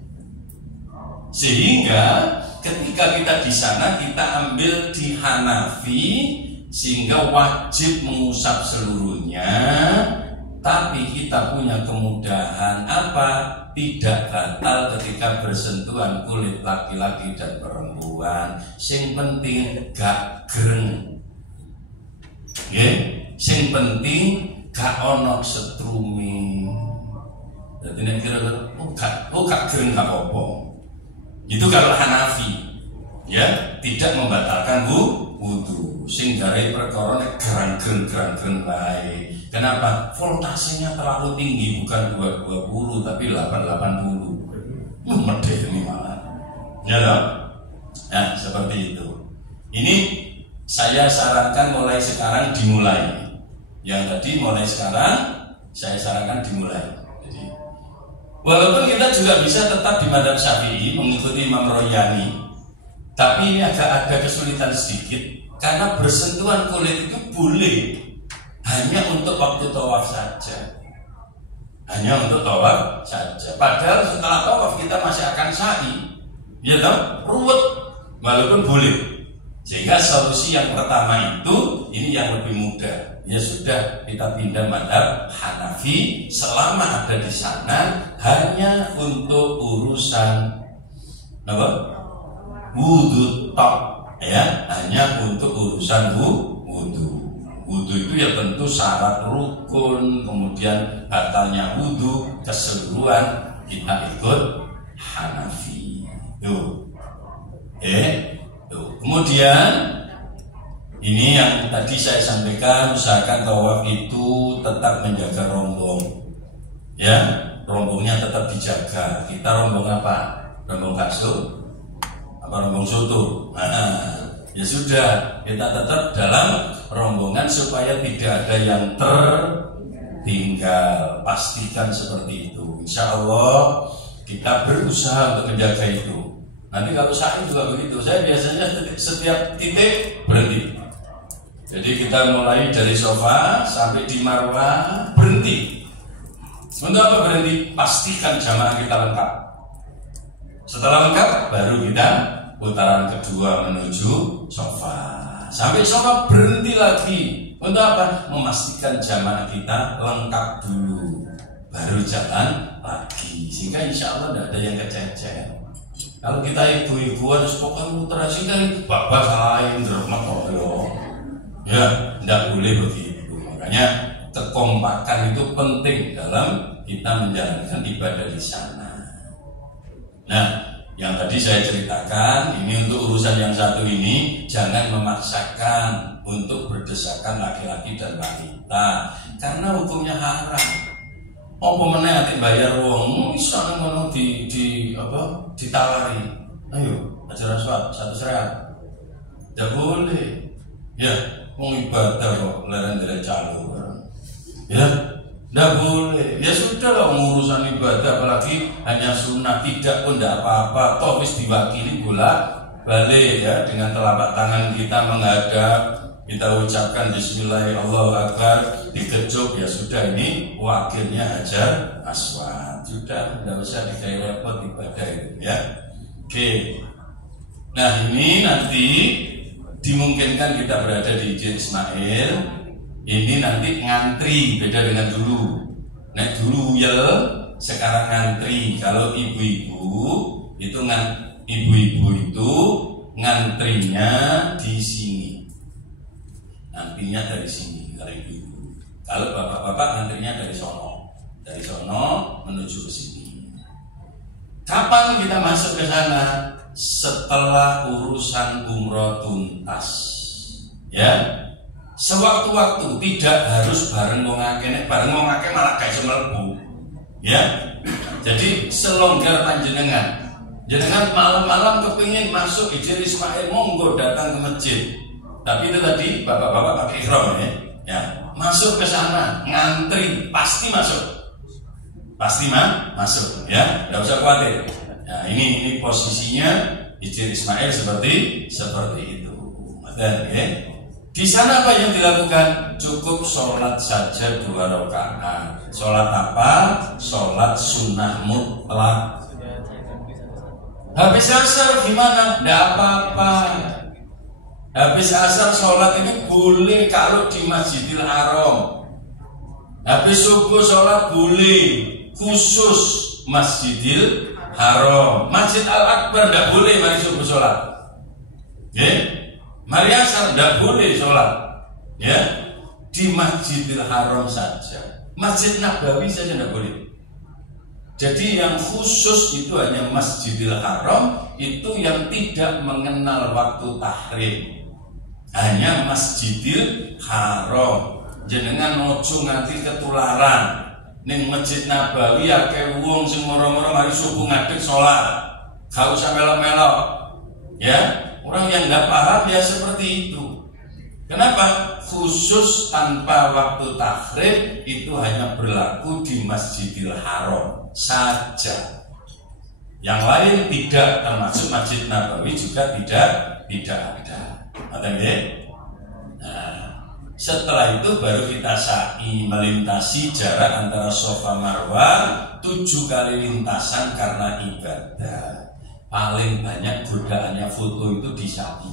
Sehingga ketika kita di sana kita ambil di Hanafi, sehingga wajib mengusap seluruhnya. Tapi kita punya kemudahan apa? Tidak batal ketika bersentuhan kulit laki-laki dan perempuan. Sing penting gak greng. Sing penting gak ono setrumi. Jadi nek kira-kira gak greng gak apa-apa. Itu kalau Hanafi, ya, tidak membatalkan wudu. Sing garai perkara nek gerang-gereng baik. Kenapa? Voltasenya terlalu tinggi, bukan 220 tapi 880. Medeni malah. Ya loh. Nah, seperti itu. Ini saya sarankan mulai sekarang dimulai. Yang tadi mulai sekarang saya sarankan dimulai. Jadi, walaupun kita juga bisa tetap di madhab Syafi'i mengikuti Imam Royani, tapi ini agak ada kesulitan sedikit karena bersentuhan kulit itu boleh hanya untuk waktu tawaf saja. Hanya untuk tawaf saja. Padahal setelah tawaf kita masih akan sa'i. Ya toh? Ruwet walaupun boleh. Sehingga solusi yang pertama itu ini yang lebih mudah. Ya sudah, kita pindah madhab Hanafi selama ada di sana hanya untuk urusan apa? Wudu tok, ya, hanya untuk urusan wudu. Wudu itu ya tentu syarat rukun, kemudian batalnya wudu keseluruhan kita ikut Hanafi. Tuh. Tuh. Kemudian ini yang tadi saya sampaikan, usahakan tawaf itu tetap menjaga rombong. Ya, rombongnya tetap dijaga. Kita rombong apa? Rombong bakso? Apa rombong soto? Nah, ya sudah, kita tetap dalam rombongan supaya tidak ada yang tertinggal. Pastikan seperti itu. Insya Allah kita berusaha untuk menjaga itu. Nanti kalau saya juga begitu, saya biasanya setiap titik berhenti. Jadi kita mulai dari sofa sampai di Marwah berhenti. Untuk apa berhenti? Pastikan jamaah kita lengkap. Setelah lengkap baru kita putaran kedua menuju sofa. Sampai sofa berhenti lagi. Untuk apa? Memastikan jamaah kita lengkap dulu, baru jalan lagi. Sehingga insya Allah tidak ada yang kececer. Kalau kita ibu-ibuan pokoknya muter aja kan bapak salahin dermat ya, tidak boleh begitu. Makanya kekompakan itu penting dalam kita menjalankan ibadah di sana. Nah, yang tadi saya ceritakan ini untuk urusan yang satu ini, jangan memaksakan untuk berdesakan laki-laki dan wanita karena hukumnya haram. Apa meneh ati bayar wong iso ngono ditawari. Ayo, acara satu serat. Tidak boleh. Ya, wong ibadah kok leren-leren calon. Ya, tidak boleh. Ya sudah lah, urusan ibadah apalagi hanya sunnah, tidak pun tidak apa-apa. Toh wis diwakili bolak-balik ya, dengan telapak tangan kita menghadap, kita ucapkan Bismillahirrahmanirrahim, dikecup ya sudah, ini wakilnya Hajar Aswad. Sudah, tidak usah dikait repot ibadah itu ya. Oke. Nah, ini nanti dimungkinkan kita berada di Ijin Ismail. Ini nanti ngantri, beda dengan dulu. Nek dulu ya, sekarang ngantri. Kalau ibu-ibu itu ngantrinya di sini. Nantinya dari sini kalau ibu-ibu. Kalau bapak-bapak ngantrinya dari sono menuju ke sini. Kapan kita masuk ke sana? Setelah urusan umroh tuntas. Ya. Sewaktu-waktu, tidak harus bareng wong akeh, bareng wong akeh malah gak iso mlebu. Ya. Jadi selonggar panjenengan. Jenengan malam-malam kepingin masuk Ijin Ismail, monggo datang ke masjid. Tapi itu tadi bapak-bapak pakai ihram ya. Masuk ke sana, ngantri, pasti masuk. Pasti masuk ya. Enggak usah khawatir. Nah, ini posisinya Ijin Ismail seperti itu. adzan ya. Di sana apa yang dilakukan? Cukup sholat saja 2 rakaat. Sholat apa? Sholat sunnah mutlak. Habis asar gimana? Tidak apa-apa. Habis asar sholat ini boleh kalau di Masjidil Haram. Habis subuh sholat boleh, khusus Masjidil Haram. Masjid Al-Akbar tidak boleh mari subuh sholat. Ya. Mari asar tidak boleh sholat, ya, di Masjidil Haram saja. Masjid Nabawi saja tidak boleh. Jadi yang khusus itu hanya Masjidil Haram, itu yang tidak mengenal waktu tahrim. Hanya Masjidil Haram. Jenengan ojo nganti ketularan. Ning Masjid Nabawi akeh wong sing moro-moro mari subuh ngadeg sholat. Gak usah melok-melok, ya. Orang yang nggak paham ya seperti itu. Kenapa? Khusus tanpa waktu tahrim itu hanya berlaku di Masjidil Haram saja. Yang lain tidak, termasuk Masjid Nabawi juga tidak ada. Nah, setelah itu baru kita sa'i melintasi jarak antara Safa Marwah 7 kali lintasan karena ibadah. Paling banyak godaannya foto itu di sa'i.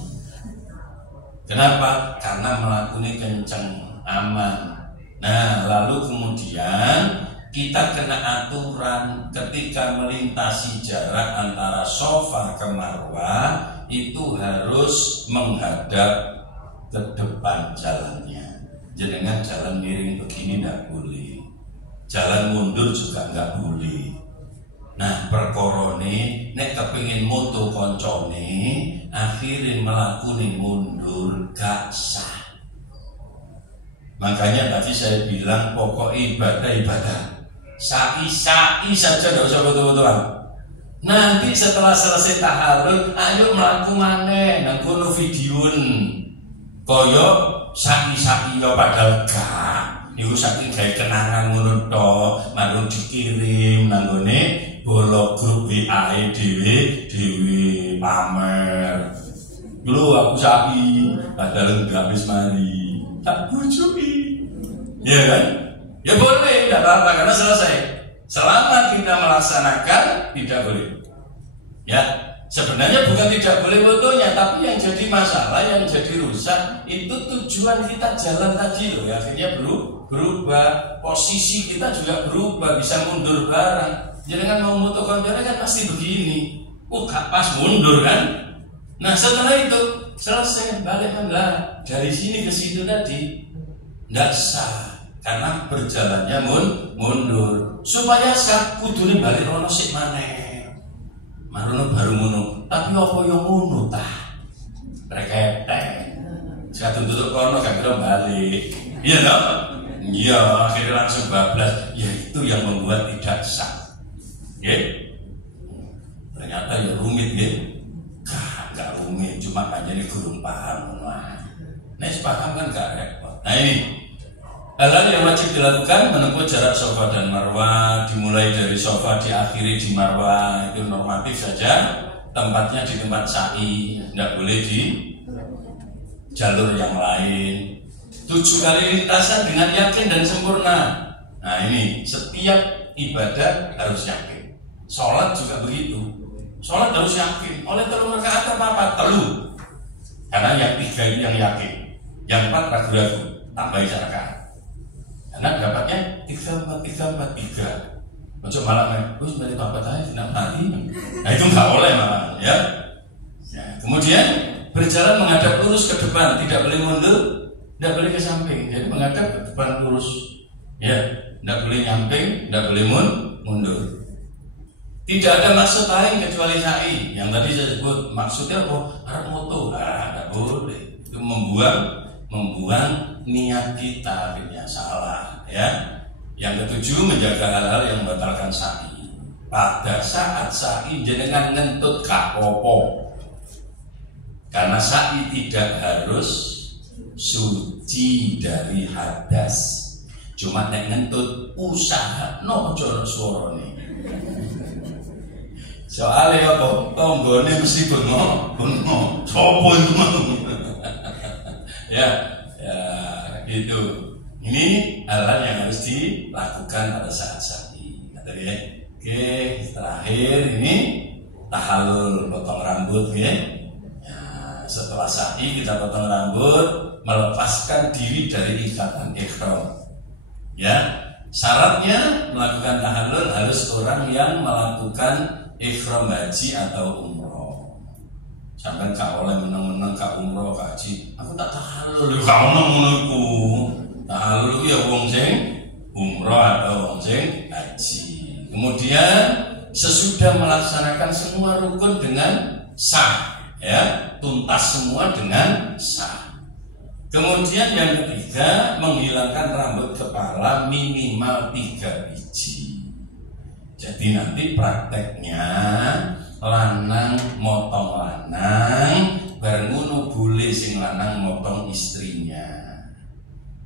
Kenapa? Karena melakukannya kenceng, aman. Nah, lalu kemudian kita kena aturan ketika melintasi jarak antara Safa ke Marwah itu harus menghadap ke depan jalannya. Jangan jalan miring begini tidak boleh. Jalan mundur juga nggak boleh. Nah, perkorone nek kepengin moto koncone akhirin melakuni mundur gak sah. Makanya tadi saya bilang pokok ibadah sa'i saja tidak usah foto-fotoan. Nanti setelah selesai tahalul ayo mlaku maneh nang kono videon kaya sa'i yo padahal gak. Niku saking gawe kenangan ngono to, marung dikirim nang ngene bolo grup WA dhewe pamer. Lho aku sapi padahal enggak wis mari. Tak bujuki. Ya kan? Ya boleh, tidak apa-apa karena selesai. Selama kita melaksanakan tidak boleh. Ya, sebenarnya bukan tidak boleh fotonya, tapi yang jadi masalah, yang jadi rusak itu tujuan kita jalan tadi loh. Ya, akhirnya berubah, posisi kita juga berubah, bisa mundur barang. Jadi kan mau moto konconya kan pasti begini, gak pas mundur kan. Nah setelah itu selesai balik lah dari sini ke situ tadi tidak sah karena berjalannya mundur. Supaya sah kudune balik rono sik maneh. Marono baru ngono. Tapi apa yang ngono tah? Reketek. Saya tuntut kono gak kira balik. Iya dong? Iya, akhirnya langsung bablas. Ya itu yang membuat tidak sah. Ternyata ya rumit ya. Gak rumit, cuma hanya ini gurung paham. Nah, paham kan gak repot. Nah ini hal yang wajib dilakukan menempuh jarak Safa dan Marwah, dimulai dari Safa diakhiri di Marwah, itu normatif saja. Tempatnya di tempat sa'i, tidak boleh di jalur yang lain. 7 kali lintasan dengan yakin dan sempurna. Nah ini setiap ibadah harus yakin. Sholat juga begitu. Sholat harus yakin. Oleh 3 rakaat apa? Telu. Karena yang 3 itu yang yakin. Yang 4 ragu-ragu. Tambah rakaat. Karena dapatnya 3. Macam malam terus dari bapak saya tidak mati. Nah itu nggak boleh malah ya. Kemudian berjalan menghadap lurus ke depan, tidak boleh mundur, tidak boleh ke samping. Jadi menghadap ke depan lurus. Ya, tidak boleh nyamping, tidak boleh mundur. Tidak ada maksud lain kecuali sa'i. Yang tadi saya sebut maksudnya apa? Arep moto. Tidak boleh. Itu membuang niat kita akhirnya salah. Ya. Yang ke-7 menjaga hal-hal yang membatalkan sa'i. Pada saat sa'i jenengan ngentut gak apa-apa. Karena sa'i tidak harus suci dari hadas. Cuma nek ngentut usaha no ojo suarane. Soalnya apa? Tonggone mesti bengok. Sopo itu mau? Itu. Ini hal-hal yang harus dilakukan pada saat sa'i. Ya. Oke, terakhir ini tahallul, potong rambut ya. Setelah sa'i kita potong rambut, melepaskan diri dari ikatan ihram. Ya, syaratnya melakukan tahallul harus orang yang melakukan ihram haji atau umroh. Sampai kau oleh menang-menang ke umroh ke haji, aku tak tahallul, kau menangku. Tahallul ya wong sing umroh atau wong sing haji. Kemudian sesudah melaksanakan semua rukun dengan sah, ya, tuntas semua dengan sah. Kemudian yang ketiga, menghilangkan rambut kepala minimal 3 biji. Jadi nanti prakteknya lanang motong lanang, bareng ngono boleh sing lanang motong istrinya.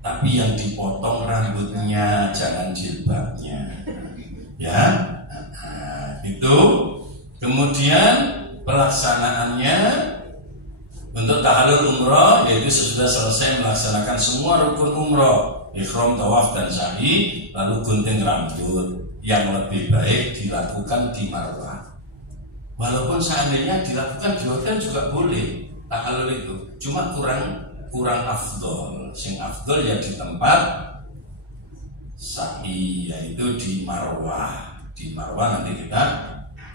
Tapi yang dipotong rambutnya, jangan jilbabnya. Ya, itu. Kemudian pelaksanaannya untuk tahallul umroh, yaitu sesudah selesai melaksanakan semua rukun umroh, ihram, tawaf dan sa'i, lalu gunting rambut. Yang lebih baik dilakukan di Marwah. Walaupun seandainya dilakukan di hotel juga boleh tahallul itu, cuma kurang afdol. Sing afdol ya di tempat sa'i, yaitu di Marwah. Di Marwah nanti kita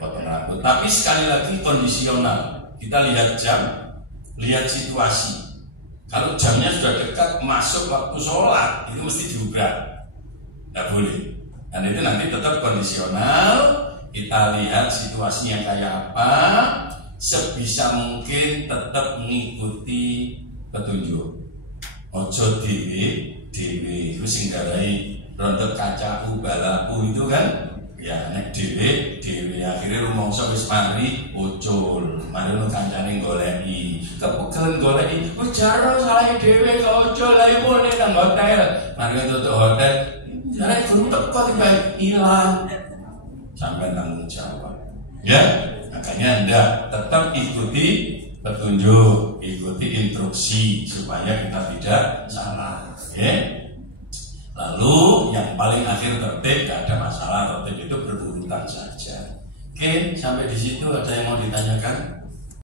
potong rambut. Tapi sekali lagi kondisional. Kita lihat jam, lihat situasi. Kalau jamnya sudah dekat masuk waktu sholat, itu mesti diubah. Tidak boleh. Dan itu nanti tetap kondisional. Kita lihat situasinya kayak apa. Sebisa mungkin tetap mengikuti petunjuk. Ojo dewe itu sing garai rontok kacaku balaku itu kan. Ya nek dewe akhirnya rumangsa wis mari ucul, mari ono kancane goleki, kepegelen goleki, wis jaro salah dhewe kok ucul lha iku nang hotel. Mari tutup hotel, jare guru teko tiba ilang. Sampai tanggung jawab. Ya, makanya Anda tetap ikuti petunjuk, ikuti instruksi supaya kita tidak salah. Oke? Lalu yang paling akhir tertib, gak ada masalah, tertib itu berurutan saja. Oke, sampai di situ ada yang mau ditanyakan?